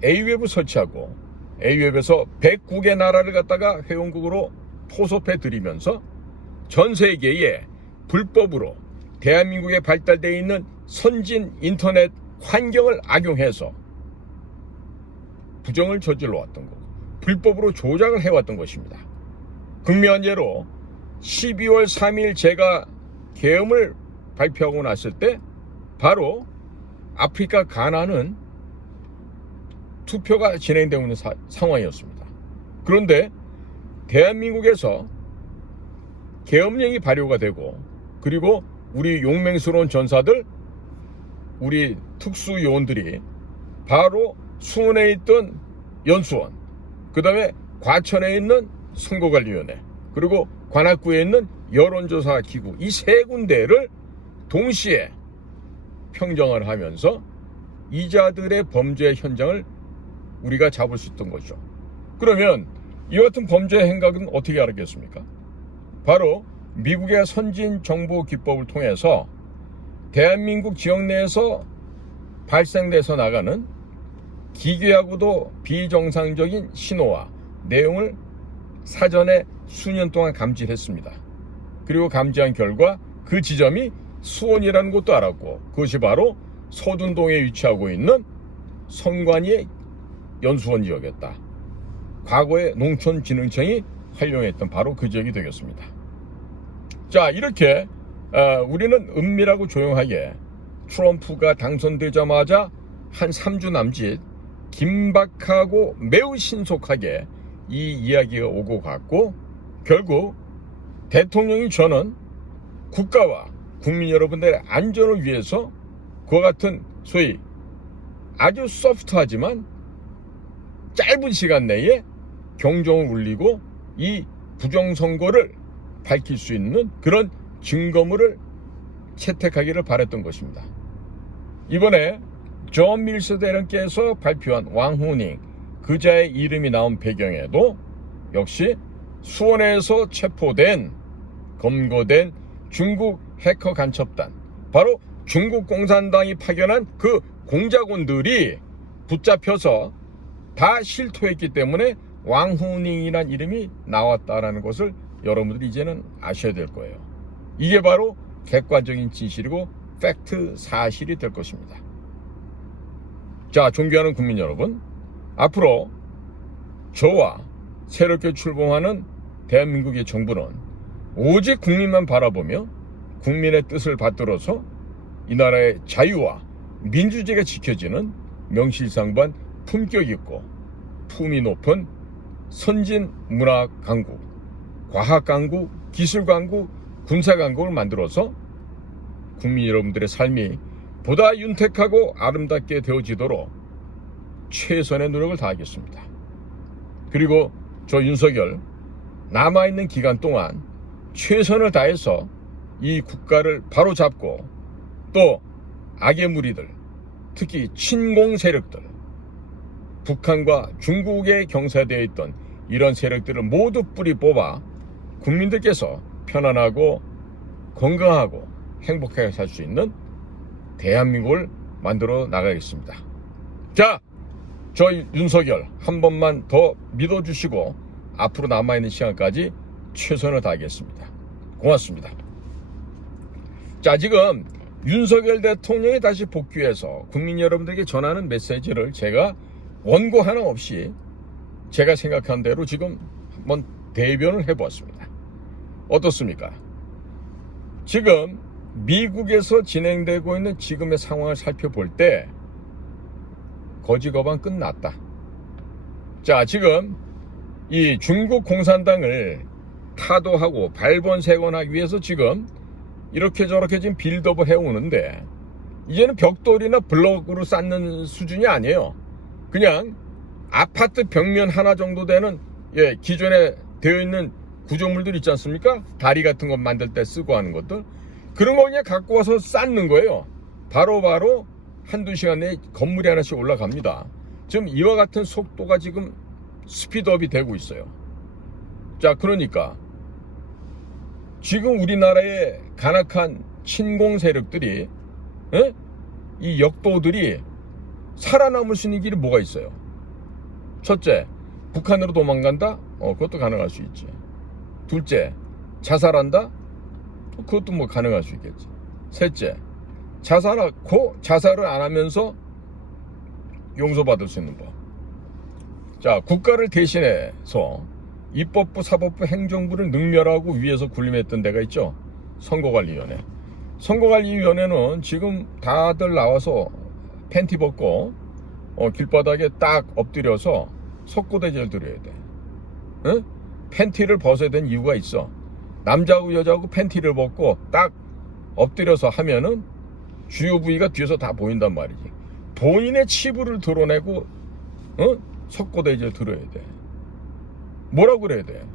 A웹을 설치하고 A웹에서 109개 나라를 갖다가 회원국으로 포섭해 들이면서 전 세계에 불법으로 대한민국에 발달되어 있는 선진 인터넷 환경을 악용해서 부정을 저질러 왔던 거고 불법으로 조작을 해왔던 것입니다. 극명한 예로 12월 3일 제가 계엄을 발표하고 났을 때 바로 아프리카 가나는 투표가 진행되고 있는 상황이었습니다. 그런데 대한민국에서 계엄령이 발효가 되고, 그리고 우리 용맹스러운 전사들, 우리 특수요원들이 바로 수원에 있던 연수원, 그 다음에 과천에 있는 선거관리위원회, 그리고 관악구에 있는 여론조사 기구, 이 세 군데를 동시에 평정을 하면서 이자들의 범죄 현장을 우리가 잡을 수 있던 거죠. 그러면 이 같은 범죄 행각은 어떻게 알았겠습니까? 바로 미국의 선진 정보 기법을 통해서 대한민국 지역 내에서 발생돼서 나가는 기괴하고도 비정상적인 신호와 내용을 사전에 수년 동안 감지했습니다. 그리고 감지한 결과 그 지점이 수원이라는 곳도 알았고, 그것이 바로 서둔동에 위치하고 있는 선관위의 연수원 지역이었다. 과거에 농촌진흥청이 활용했던 바로 그 지역이 되겠습니다. 자, 이렇게 우리는 은밀하고 조용하게 트럼프가 당선되자마자 한 3주 남짓 긴박하고 매우 신속하게 이 이야기가 오고 갔고, 결국 대통령이 저는 국가와 국민 여러분들의 안전을 위해서 그와 같은 소위 아주 소프트하지만 짧은 시간 내에 경종을 울리고 이 부정선거를 밝힐 수 있는 그런 증거물을 채택하기를 바랬던 것입니다. 이번에 존 밀스 대령께서 발표한 왕후닝, 그자의 이름이 나온 배경에도 역시 수원에서 체포된, 검거된 중국 해커 간첩단, 바로 중국 공산당이 파견한 그 공작원들이 붙잡혀서 다 실토했기 때문에 왕후닝이라는 이름이 나왔다라는 것을 여러분들이 이제는 아셔야 될 거예요. 이게 바로 객관적인 진실이고 팩트 사실이 될 것입니다. 자, 존경하는 국민 여러분, 앞으로 저와 새롭게 출범하는 대한민국의 정부는 오직 국민만 바라보며 국민의 뜻을 받들어서 이 나라의 자유와 민주주의가 지켜지는 명실상부한 품격 있고 품위 높은 선진 문화 강국, 과학 강국, 기술 강국, 군사 강국을 만들어서 국민 여러분들의 삶이 보다 윤택하고 아름답게 되어지도록 최선의 노력을 다하겠습니다. 그리고 저 윤석열 남아있는 기간 동안 최선을 다해서 이 국가를 바로잡고, 또 악의 무리들, 특히 친공 세력들, 북한과 중국에 경사되어 있던 이런 세력들을 모두 뿌리 뽑아 국민들께서 편안하고 건강하고 행복하게 살 수 있는 대한민국을 만들어 나가겠습니다. 자, 저 윤석열 한 번만 더 믿어주시고 앞으로 남아있는 시간까지 최선을 다하겠습니다. 고맙습니다. 자, 지금 윤석열 대통령이 다시 복귀해서 국민 여러분들에게 전하는 메시지를 제가 원고 하나 없이 제가 생각한 대로 지금 한번 대변을 해보았습니다. 어떻습니까? 지금 미국에서 진행되고 있는 지금의 상황을 살펴볼 때 거지거반 끝났다. 자, 지금 이 중국 공산당을 타도하고 발본색원하기 위해서 지금 이렇게 저렇게 지금 빌드업을 해오는데 이제는 벽돌이나 블럭으로 쌓는 수준이 아니에요. 그냥 아파트 벽면 하나 정도 되는 기존에 되어 있는 구조물들 있지 않습니까? 다리 같은 거 만들 때 쓰고 하는 것들, 그런 거 그냥 갖고 와서 쌓는 거예요. 바로 한두 시간 내에 건물이 하나씩 올라갑니다. 지금 이와 같은 속도가 지금 스피드업이 되고 있어요. 자, 그러니까 지금 우리나라의 간악한 친공 세력들이 이 역도들이 살아남을 수 있는 길이 뭐가 있어요? 첫째, 북한으로 도망간다? 그것도 가능할 수 있지. 둘째, 자살한다? 그것도 뭐 가능할 수 있겠지. 셋째, 자살을 안 하면서 용서받을 수 있는 법. 자, 국가를 대신해서 입법부, 사법부, 행정부를 능멸하고 위에서 군림했던 데가 있죠. 선거관리위원회. 선거관리위원회는 지금 다들 나와서 팬티 벗고 길바닥에 딱 엎드려서 석고대죄를 드려야 돼. 응? 팬티를 벗어야 되는 이유가 있어. 남자하고 여자하고 팬티를 벗고 딱 엎드려서 하면은 주요 부위가 뒤에서 다 보인단 말이지. 본인의 치부를 드러내고 석고대죄를 들어야 돼. 뭐라고 그래야 돼?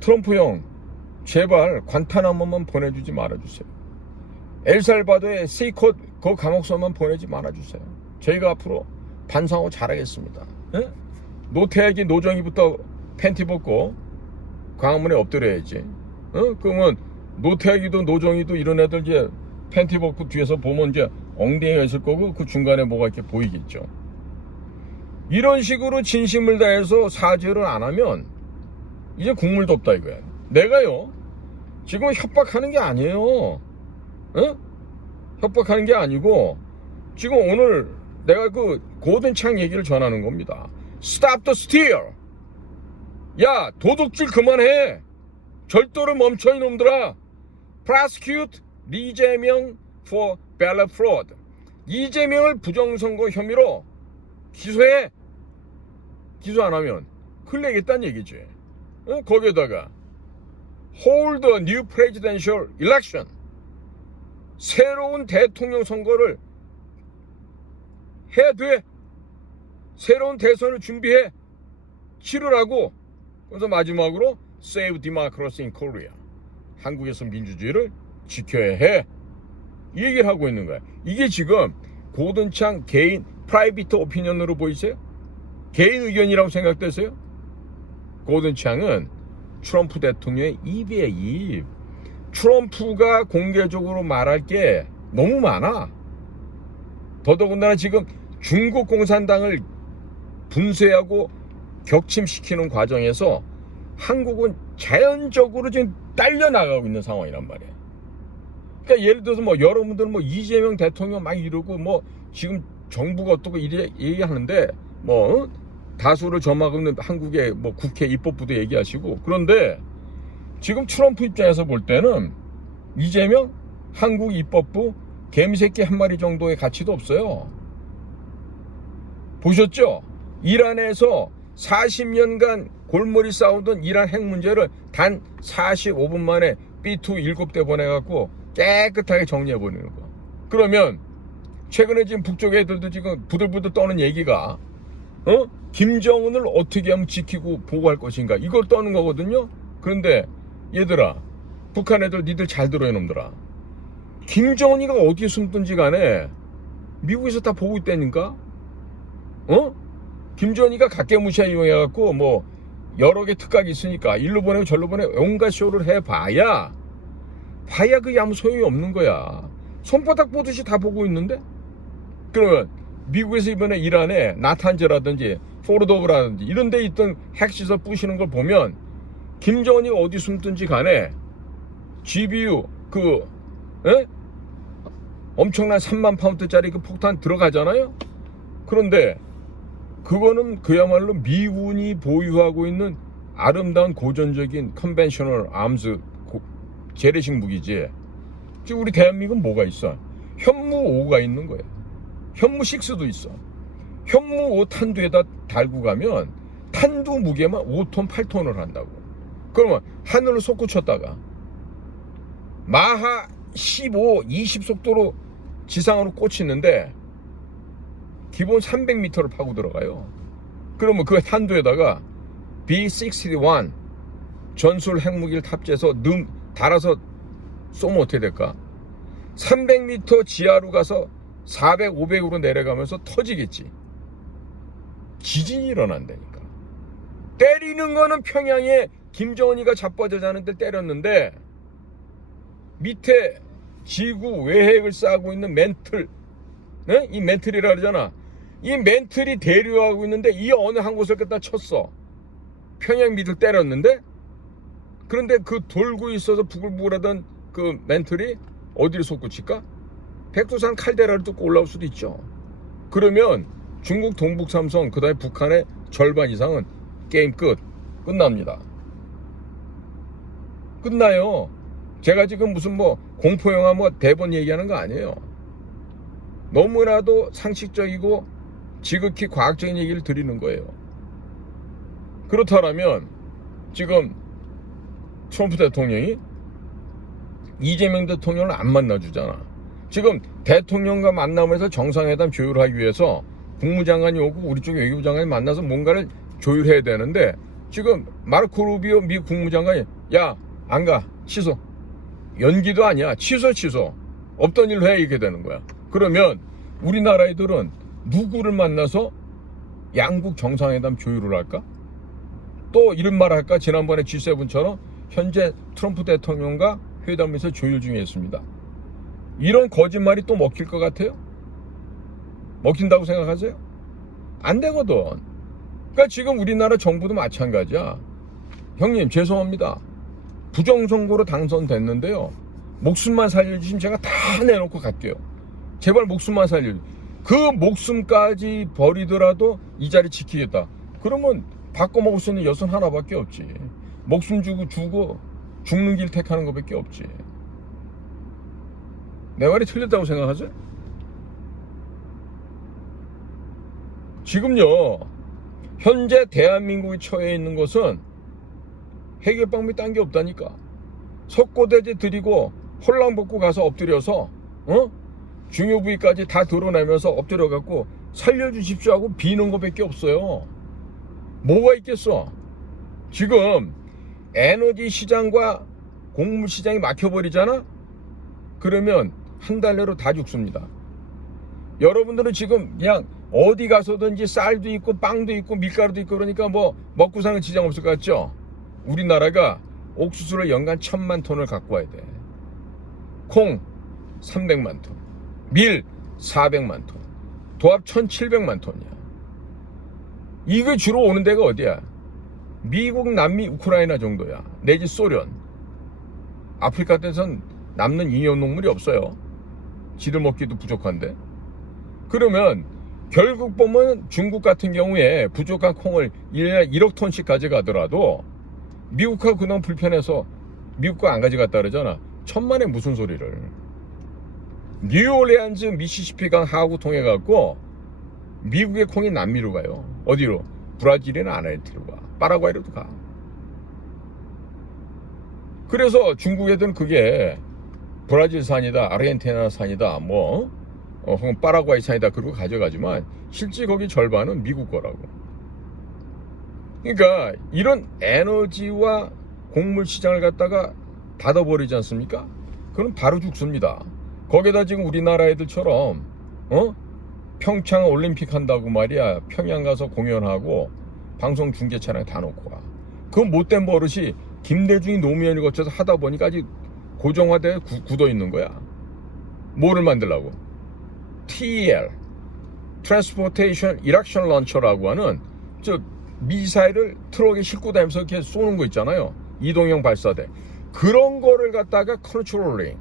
트럼프 형, 제발 관타나모만 보내주지 말아주세요. 엘살바도의 세이콧 그 감옥소만 보내지 말아주세요. 저희가 앞으로 반성하고 잘하겠습니다. 노태악이 노정희부터 팬티 벗고 광화문에 엎드려야지. 그러면 노태악이도 노정희도 이런 애들 이제 팬티 벗고 뒤에서 보면 이제 엉덩이가 있을 거고 그 중간에 뭐가 이렇게 보이겠죠. 이런 식으로 진심을 다해서 사죄를 안 하면 이제 국물도 없다 이거야. 내가요 지금 협박하는 게 아니에요. 협박하는 게 아니고 지금 오늘 내가 그 고든창 얘기를 전하는 겁니다. Stop the steal. 야, 도둑질 그만해. 절도를 멈춰 이놈들아. Prosecute 이재명 for ballot fraud. 이재명을 부정선거 혐의로 기소해. 기소 안 하면 큰일 내겠다는 얘기지. 거기에다가 hold a new presidential election. 새로운 대통령 선거를 해야 돼. 새로운 대선을 준비해. 치르라고. 그래서 마지막으로 Save democracy in Korea. 한국에서 민주주의를 지켜야 해. 이 얘기를 하고 있는 거야. 이게 지금 고든창 개인 프라이빗 오피니언으로 보이세요? 개인 의견이라고 생각되세요? 고든창은 트럼프 대통령의 입이에요, 입. 트럼프가 공개적으로 말할 게 너무 많아. 더더군다나 지금 중국 공산당을 분쇄하고 격침시키는 과정에서 한국은 자연적으로 지금 딸려나가고 있는 상황이란 말이에요. 그러니까 예를 들어서 뭐 여러분들은 뭐 이재명 대통령 막 이러고 뭐 지금 정부가 어떻고 이래 얘기하는데 뭐 다수를 점하는 한국의 뭐 국회 입법부도 얘기하시고, 그런데 지금 트럼프 입장에서 볼 때는 이재명 한국 입법부 개미새끼 한 마리 정도의 가치도 없어요. 보셨죠? 이란에서 40년간 골머리 싸우던 이란 핵 문제를 단 45분 만에 B2 7대 보내갖고 깨끗하게 정리해버리는 거. 그러면 최근에 지금 북쪽 애들도 지금 부들부들 떠는 얘기가 김정은을 어떻게 하면 지키고 보호할 것인가, 이걸 떠는 거거든요. 그런데 얘들아, 북한 애들 니들 잘 들어 이놈들아. 김정은이가 어디에 숨든지 간에 미국에서 다 보고 있다니까. 김정은이가 각계무시하 이용해갖고 뭐 여러 개 특각이 있으니까 일로 보내고 절로 보내고 온갖 쇼를 해봐야 그게 아무 소용이 없는 거야. 손바닥 보듯이 다 보고 있는데. 그러면 미국에서 이번에 이란에 나탄즈라든지 포르도브라든지 이런 데 있던 핵시설 부시는 걸 보면 김정은이 어디 숨든지 간에 GBU 엄청난 3만 파운드짜리 그 폭탄 들어가잖아요. 그런데 그거는 그야말로 미군이 보유하고 있는 아름다운 고전적인 컨벤셔널 암스 재래식 무기지. 지금 우리 대한민국은 뭐가 있어? 현무 5가 있는 거야. 현무 6도 있어. 현무 5 탄두에다 달고 가면 탄두 무게만 5톤 8톤을 한다고. 그러면 하늘로 솟구쳤다가 마하 15, 20 속도로 지상으로 꽂히는데 기본 300m를 파고 들어가요. 그러면 그 탄두에다가 B-61 전술 핵무기를 탑재해서 달아서 쏘면 어떻게 될까? 300m 지하로 가서 400, 500으로 내려가면서 터지겠지. 지진이 일어난다니까. 때리는 거는 평양에 김정은이가 자빠져 자는데 때렸는데 밑에 지구 외핵을 쌓고 있는 멘틀, 네? 이 멘틀이라 그러잖아. 이 멘틀이 대류하고 있는데 이 어느 한 곳을 갖다 쳤어. 평양 밑을 때렸는데, 그런데 그 돌고 있어서 부글부글하던 그 멘틀이 어디를 솟구칠까? 백두산 칼데라를 뚫고 올라올 수도 있죠. 그러면 중국 동북 삼성, 그 다음에 북한의 절반 이상은 게임 끝납니다. 끝나요. 제가 지금 무슨 뭐 공포영화 뭐 대본 얘기하는 거 아니에요. 너무나도 상식적이고 지극히 과학적인 얘기를 드리는 거예요. 그렇다면 지금 트럼프 대통령이 이재명 대통령을 안 만나주잖아. 지금 대통령과 만남에서 정상회담 조율하기 위해서 국무장관이 오고 우리 쪽 외교부 장관이 만나서 뭔가를 조율해야 되는데 지금 마르코 루비오 미 국무장관이 야, 안 가. 취소. 연기도 아니야. 취소. 없던 일로 해. 이렇게 되는 거야. 그러면 우리나라 애들은 누구를 만나서 양국 정상회담 조율을 할까? 또 이런 말 할까? 지난번에 G7처럼 현재 트럼프 대통령과 회담에서 조율 중에 있습니다. 이런 거짓말이 또 먹힐 것 같아요? 먹힌다고 생각하세요? 안 되거든. 그러니까 지금 우리나라 정부도 마찬가지야. 형님 죄송합니다. 부정선거로 당선됐는데요. 목숨만 살려주시면 제가 다 내놓고 갈게요. 제발 목숨만 살려주세요. 그 목숨까지 버리더라도 이 자리 지키겠다. 그러면 바꿔먹을 수 있는 여선 하나밖에 없지. 목숨 주고 죽는 길 택하는 것밖에 없지. 내 말이 틀렸다고 생각하세요? 지금요, 현재 대한민국이 처해 있는 것은 해결 방법이 딴 게 없다니까. 석고대제 드리고 홀랑 벗고 가서 엎드려서 중요 부위까지 다 드러내면서 엎드려갖고 살려주십시오 하고 비는 것밖에 없어요. 뭐가 있겠어? 지금 에너지 시장과 곡물 시장이 막혀버리잖아? 그러면 한 달 내로 다 죽습니다. 여러분들은 지금 그냥 어디 가서든지 쌀도 있고 빵도 있고 밀가루도 있고 그러니까 뭐 먹고 사는 지장 없을 것 같죠? 우리나라가 옥수수를 연간 1000만 톤을 갖고 와야 돼. 콩 300만 톤, 밀 400만 톤, 도합 1700만 톤이야. 이거 주로 오는 데가 어디야? 미국, 남미, 우크라이나 정도야. 내지 소련. 아프리카 때선 남는 잉여농물이 없어요. 지들 먹기도 부족한데. 그러면 결국 보면 중국 같은 경우에 부족한 콩을 1년에 1억 톤씩 가져가더라도 미국하고 그동안 불편해서 미국과 안 가져갔다 그러잖아. 천만에 무슨 소리를. 뉴올리안즈 미시시피강 하구 통해 갖고 미국의 콩이 남미로 가요. 어디로? 브라질이나 아르헨티나로 가. 파라과이로도 가. 그래서 중국 애들은 그게 브라질산이다, 아르헨티나산이다, 혹은 파라과이산이다 그러고 가져가지만 실제 거기 절반은 미국 거라고. 그러니까 이런 에너지와 곡물 시장을 갖다가 닫아버리지 않습니까? 그럼 바로 죽습니다. 거기다 지금 우리나라 애들처럼 평창 올림픽 한다고 말이야. 평양 가서 공연하고 방송 중계 차량 다 놓고 와. 그 못된 버릇이 김대중이 노무현을 거쳐서 하다 보니까 아직 고정화돼 굳어 있는 거야. 뭐를 만들라고? TEL, Transportation Erection Launcher라고 하는 미사일을 트럭에 싣고 다니면서 이렇게 쏘는 거 있잖아요. 이동형 발사대. 그런 거를 갖다가 컨트롤링,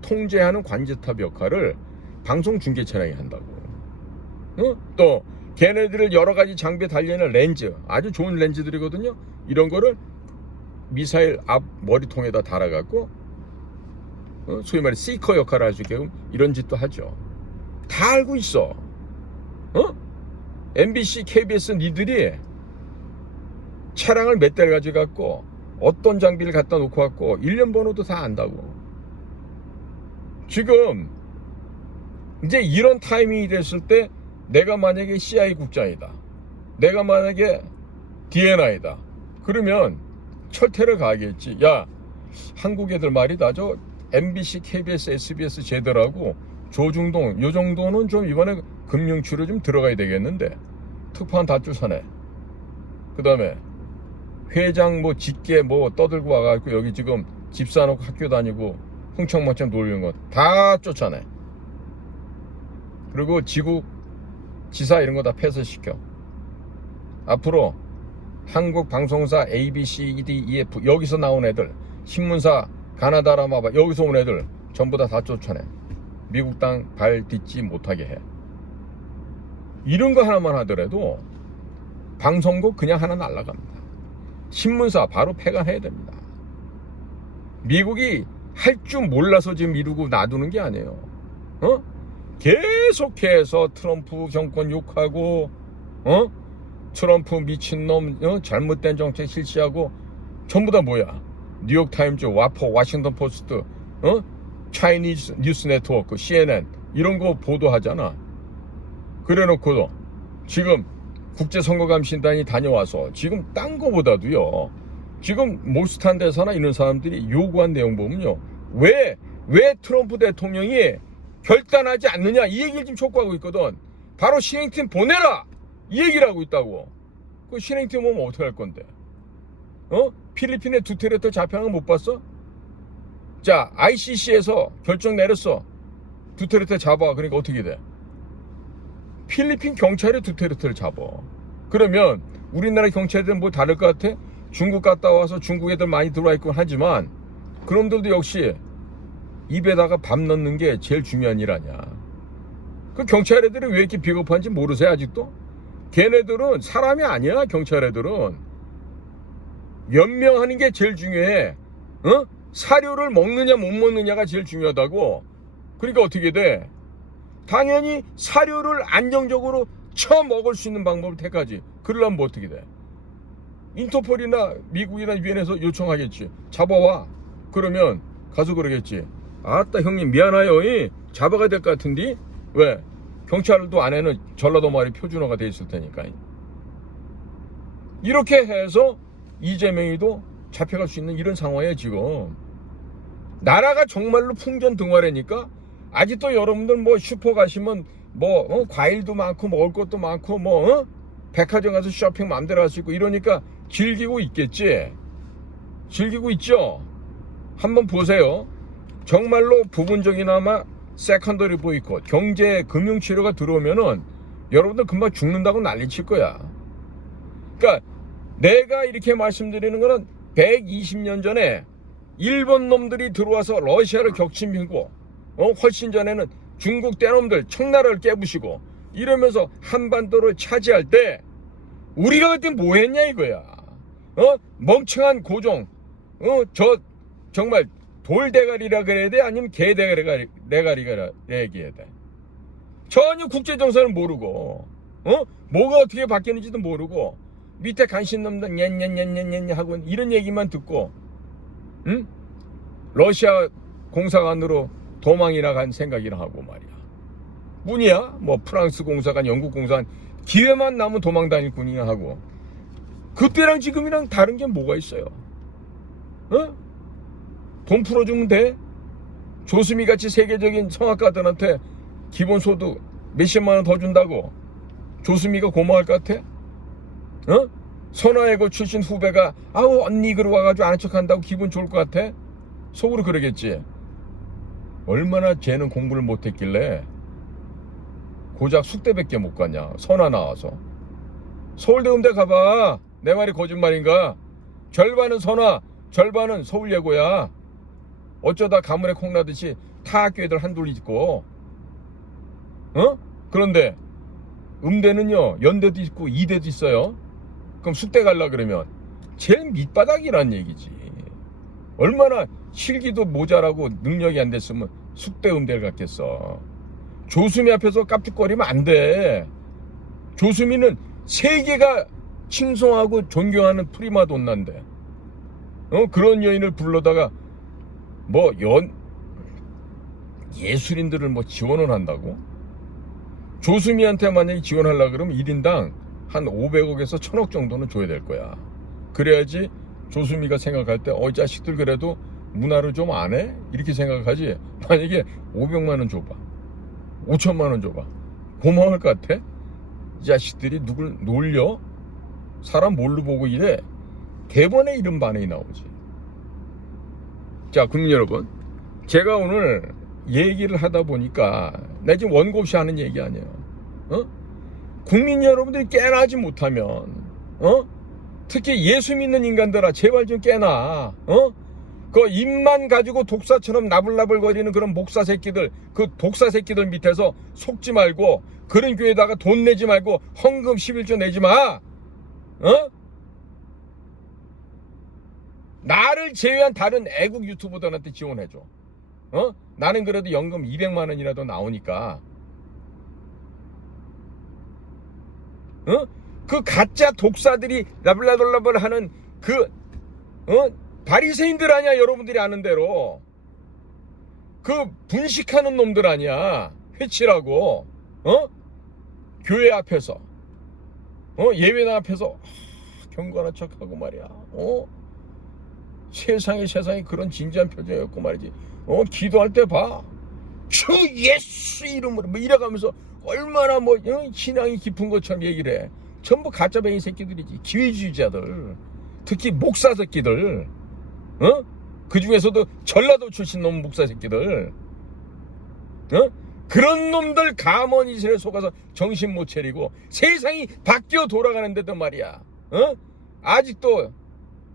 통제하는 관제탑 역할을 방송 중계 차량이 한다고. 또 걔네들을 여러 가지 장비에 달려있는 렌즈, 아주 좋은 렌즈들이거든요. 이런 거를 미사일 앞 머리통에다 달아갖고 소위 말해 시커 역할을 할 수 있게끔 이런 짓도 하죠. 다 알고 있어. MBC, KBS 니들이 차량을 몇 대를 가져갖고 어떤 장비를 갖다 놓고 갖고 일련 번호도 다 안다고. 지금 이제 이런 타이밍이 됐을 때 내가 만약에 CIA 국장이다, 내가 만약에 DNI다, 그러면 철퇴를 가하겠지. 야, 한국 애들 말이다, 저 MBC, KBS, SBS 제대로하고 조중동 요 정도는 좀 이번에 금융추로 좀 들어가야 되겠는데 특파원 다 쫓아내. 그 다음에 회장 뭐 직계 뭐 떠들고 와가지고 여기 지금 집 사놓고 학교 다니고 흥청망청 놀리는 거 다 쫓아내. 그리고 지국 지사 이런 거 다 폐쇄시켜. 앞으로 한국 방송사 ABC, ED, EF 여기서 나온 애들, 신문사 가나다라마바 여기서 온 애들 전부 다 쫓아내. 미국 땅 발 딛지 못하게 해. 이런 거 하나만 하더라도 방송국 그냥 하나 날라갑니다. 신문사 바로 폐간해야 됩니다. 미국이 할 줄 몰라서 지금 미루고 놔두는 게 아니에요. 계속해서 트럼프 정권 욕하고 트럼프 미친놈 잘못된 정책 실시하고 전부 다 뭐야? 뉴욕타임즈, 와포, 워싱턴 포스트, 차이니즈 뉴스 네트워크, CNN 이런 거 보도하잖아. 그래놓고도 지금 국제선거감시단이 다녀와서 지금 딴 거보다도요, 지금 몰스탄 대사나 이런 사람들이 요구한 내용 보면요, 왜 트럼프 대통령이 결단하지 않느냐 이 얘기를 지금 촉구하고 있거든. 바로 실행팀 보내라 이 얘기를 하고 있다고. 그 실행팀 오면 어떻게 할 건데? 필리핀에 두테르테 잡혀간 거 못 봤어? 자, ICC에서 결정 내렸어. 두테르테 잡아. 그러니까 어떻게 돼? 필리핀 경찰이 두테르테를 잡아. 그러면 우리나라 경찰들은 뭐 다를 것 같아? 중국 갔다 와서 중국 애들 많이 들어와 있고 하지만 그놈들도 역시 입에다가 밥 넣는 게 제일 중요한 일 아니야. 그 경찰 애들이 왜 이렇게 비겁한지 모르세요 아직도? 걔네들은 사람이 아니야. 경찰 애들은 연명하는 게 제일 중요해. 사료를 먹느냐 못 먹느냐가 제일 중요하다고. 그러니까 어떻게 돼? 당연히 사료를 안정적으로 처먹을 수 있는 방법을 택하지. 그러려면 뭐 어떻게 돼? 인터폴이나 미국이나 유엔에서 요청하겠지. 잡아와. 그러면 가서 그러겠지. 아따 형님 미안해요. 잡아가야 될 것 같은데? 왜? 경찰도 안에는 전라도 말이 표준어가 돼 있을 테니까. 이렇게 해서 이재명이도 잡혀갈 수 있는 이런 상황이에요 지금. 나라가 정말로 풍전등화라니까. 아직도 여러분들 뭐 슈퍼 가시면 뭐 과일도 많고 먹을 것도 많고 뭐 백화점 가서 쇼핑 마음대로 할 수 있고 이러니까 즐기고 있겠지. 즐기고 있죠. 한번 보세요. 정말로 부분적이나마 세컨더리 보이콧, 경제 금융 치료가 들어오면은 여러분들 금방 죽는다고 난리칠 거야. 그러니까 내가 이렇게 말씀드리는 거는 120년 전에 일본 놈들이 들어와서 러시아를 격침하고 훨씬 전에는 중국 떼놈들 청나라를 깨부시고 이러면서 한반도를 차지할 때 우리가 그때 뭐 했냐 이거야. 멍청한 고종, 저 정말 돌대가리라 그래야 돼? 아니면 개대가리가 얘기해야 돼? 전혀 국제정세를 모르고 뭐가 어떻게 바뀌는지도 모르고 밑에 간신놈들 냔냔냔냔냔 하고 이런 얘기만 듣고 러시아 공사관으로 도망이나 간 생각이나 하고 말이야. 뿐이야? 뭐 프랑스 공사관, 영국 공사관 기회만 나면 도망 다닐 뿐이야 하고. 그때랑 지금이랑 다른 게 뭐가 있어요? 돈 풀어주면 돼? 조수미 같이 세계적인 성악가들한테 기본소득 몇십만 원 더 준다고 조수미가 고마울 것 같아? 선화예고 출신 후배가 아우 언니 그러 와가지고 아는 척한다고 기분 좋을 것 같아? 속으로 그러겠지. 얼마나 쟤는 공부를 못했길래 고작 숙대밖에 못 갔냐. 선화 나와서 서울대 음대 가봐. 내 말이 거짓말인가? 절반은 선화, 절반은 서울예고야. 어쩌다 가문에 콩나듯이 타 학교 애들 한둘 있고 그런데 음대는요 연대도 있고 이대도 있어요. 그럼 숙대 갈라 그러면 제일 밑바닥이란 얘기지. 얼마나 실기도 모자라고 능력이 안 됐으면 숙대 음대를 갔겠어. 조수미 앞에서 깝죽거리면 안 돼. 조수미는 세계가 칭송하고 존경하는 프리마돈나인데 그런 여인을 불러다가 뭐 예술인들을 뭐 지원을 한다고? 조수미한테 만약에 지원하려고 그러면 1인당 한 500억에서 1000억 정도는 줘야 될 거야. 그래야지 조수미가 생각할 때 이 자식들 그래도 문화를 좀 안 해? 이렇게 생각하지. 만약에 500만 원 줘봐, 5천만 원 줘봐, 고마울 것 같아? 이 자식들이 누굴 놀려? 사람 뭘로 보고 이래? 대번에 이런 반응이 나오지. 자, 국민 여러분, 제가 오늘 얘기를 하다 보니까 나 지금 원고 없이 하는 얘기 아니에요. 국민 여러분들이 깨나지 못하면 특히 예수 믿는 인간들아 제발 좀 깨나. 그 입만 가지고 독사처럼 나불나불거리는 그런 목사 새끼들, 그 독사 새끼들 밑에서 속지 말고 그런 교회에다가 돈 내지 말고 헌금 11조 내지 마. 나를 제외한 다른 애국 유튜버들한테 지원해줘. 나는 그래도 연금 200만 원이라도 나오니까. 그 가짜 독사들이 라블라블라블 하는 그 바리새인들 아니야. 여러분들이 아는 대로 그 분식하는 놈들 아니야. 회치라고 교회 앞에서 예배당 앞에서 경건한 척하고 말이야. 세상에 그런 진지한 표정이었고 말이지. 기도할 때 봐. 주 예수 이름으로 뭐 이래가면서 얼마나 뭐 신앙이 깊은 것처럼 얘기를 해. 전부 가짜뱅이 새끼들이지. 기회주의자들, 특히 목사 새끼들, 그 중에서도 전라도 출신 놈 목사 새끼들, 그런 놈들 가머니실에 속아서 정신 못 차리고 세상이 바뀌어 돌아가는데도 말이야. 아직도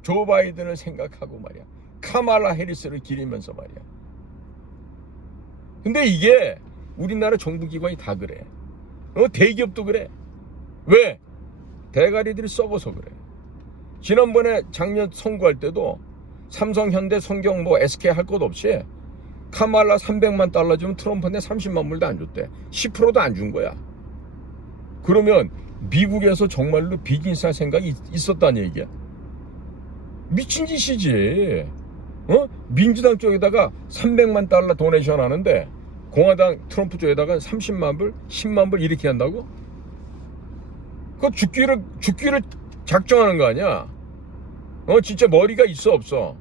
조 바이든을 생각하고 말이야. 카말라 해리스를 기리면서 말이야. 근데 이게 우리나라 정부기관이 다 그래. 대기업도 그래. 왜? 대가리들이 썩어서 그래. 지난번에 작년 선거할 때도 삼성, 현대, 성경, 뭐 SK 할 것 없이 카말라 300만 달러 주면 트럼프한테 30만 불도 안 줬대. 10%도 안 준 거야. 그러면 미국에서 정말로 비즈니스 할 생각이 있었다는 얘기야. 미친 짓이지. 민주당 쪽에다가 300만 달러 도네이션 하는데 공화당 트럼프 쪽에다가 30만 불, 10만 불 이렇게 한다고? 그거 죽기를 작정하는 거 아니야? 진짜 머리가 있어 없어?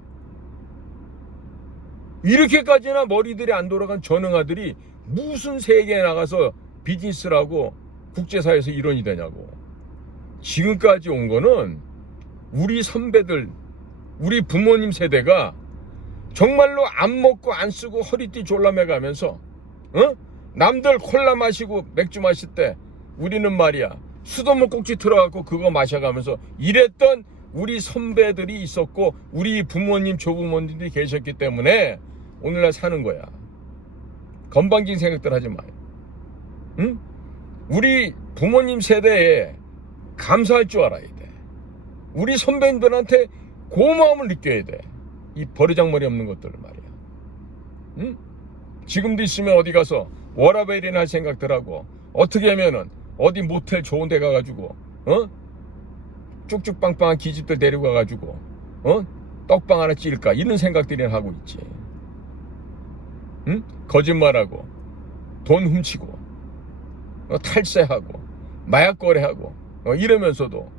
이렇게까지나 머리들이 안 돌아간 전응아들이 무슨 세계에 나가서 비즈니스라고 국제사회에서 일원이 되냐고. 지금까지 온 거는 우리 선배들, 우리 부모님 세대가 정말로 안 먹고 안 쓰고 허리띠 졸라매가면서 남들 콜라 마시고 맥주 마실 때 우리는 말이야 수돗물 꼭지 틀어갖고 그거 마셔가면서 이랬던 우리 선배들이 있었고 우리 부모님 조부모님들이 계셨기 때문에 오늘날 사는 거야. 건방진 생각들 하지 마요. 우리 부모님 세대에 감사할 줄 알아야 돼. 우리 선배님들한테 고마움을 느껴야 돼. 이 버르장머리 없는 것들을 말이야. 지금도 있으면 어디 가서 워라벨이나 할 생각들 하고 어떻게 하면은 어디 모텔 좋은 데 가가지고 쭉쭉빵빵한 기집들 데리고 가가지고 떡방 하나 찔까 이런 생각들이나 하고 있지. 거짓말하고 돈 훔치고 탈세하고 마약 거래하고 이러면서도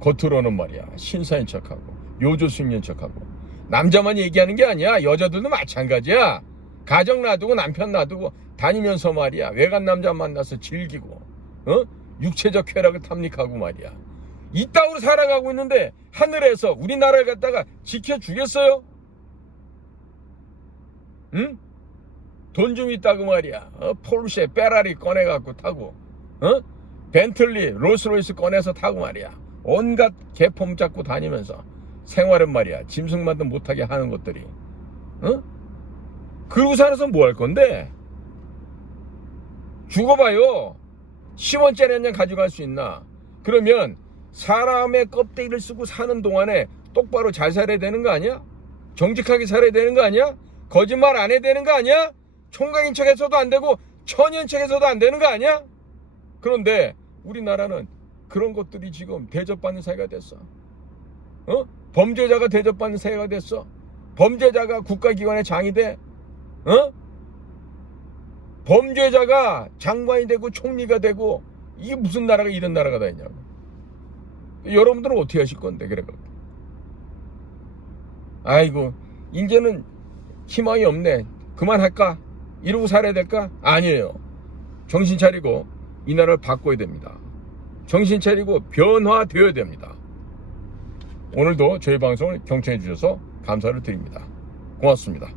겉으로는 말이야 신사인 척하고 요조숙녀인 척하고. 남자만 얘기하는 게 아니야. 여자들도 마찬가지야. 가정 놔두고 남편 놔두고 다니면서 말이야 외간 남자 만나서 즐기고 육체적 쾌락을 탐닉하고 말이야. 이따위로 살아가고 있는데 하늘에서 우리나라를 갖다가 지켜주겠어요? 돈 좀 있다고 말이야. 포르쉐 페라리 꺼내갖고 타고 벤틀리 롤스로이스 꺼내서 타고 말이야. 온갖 개폼 잡고 다니면서 생활은 말이야 짐승만도 못하게 하는 것들이. 그러고 살아서 뭐 할 건데? 죽어봐요. 10원짜리 한 장 가져갈 수 있나? 그러면 사람의 껍데기를 쓰고 사는 동안에 똑바로 잘 살아야 되는 거 아니야? 정직하게 살아야 되는 거 아니야? 거짓말 안 해야 되는 거 아니야? 총각인 척해서도 안 되고 천연 척해서도 안 되는 거 아니야? 그런데 우리나라는 그런 것들이 지금 대접받는 사회가 됐어. 범죄자가 대접받는 사회가 됐어. 범죄자가 국가기관의 장이 돼. 범죄자가 장관이 되고 총리가 되고, 이게 무슨 나라가 이런 나라가 다 있냐고. 여러분들은 어떻게 하실 건데 그래가지고. 아이고 이제는 희망이 없네, 그만할까? 이러고 살아야 될까? 아니에요. 정신 차리고 이 나라를 바꿔야 됩니다. 정신 차리고 변화되어야 됩니다. 오늘도 저희 방송을 경청해 주셔서 감사를 드립니다. 고맙습니다.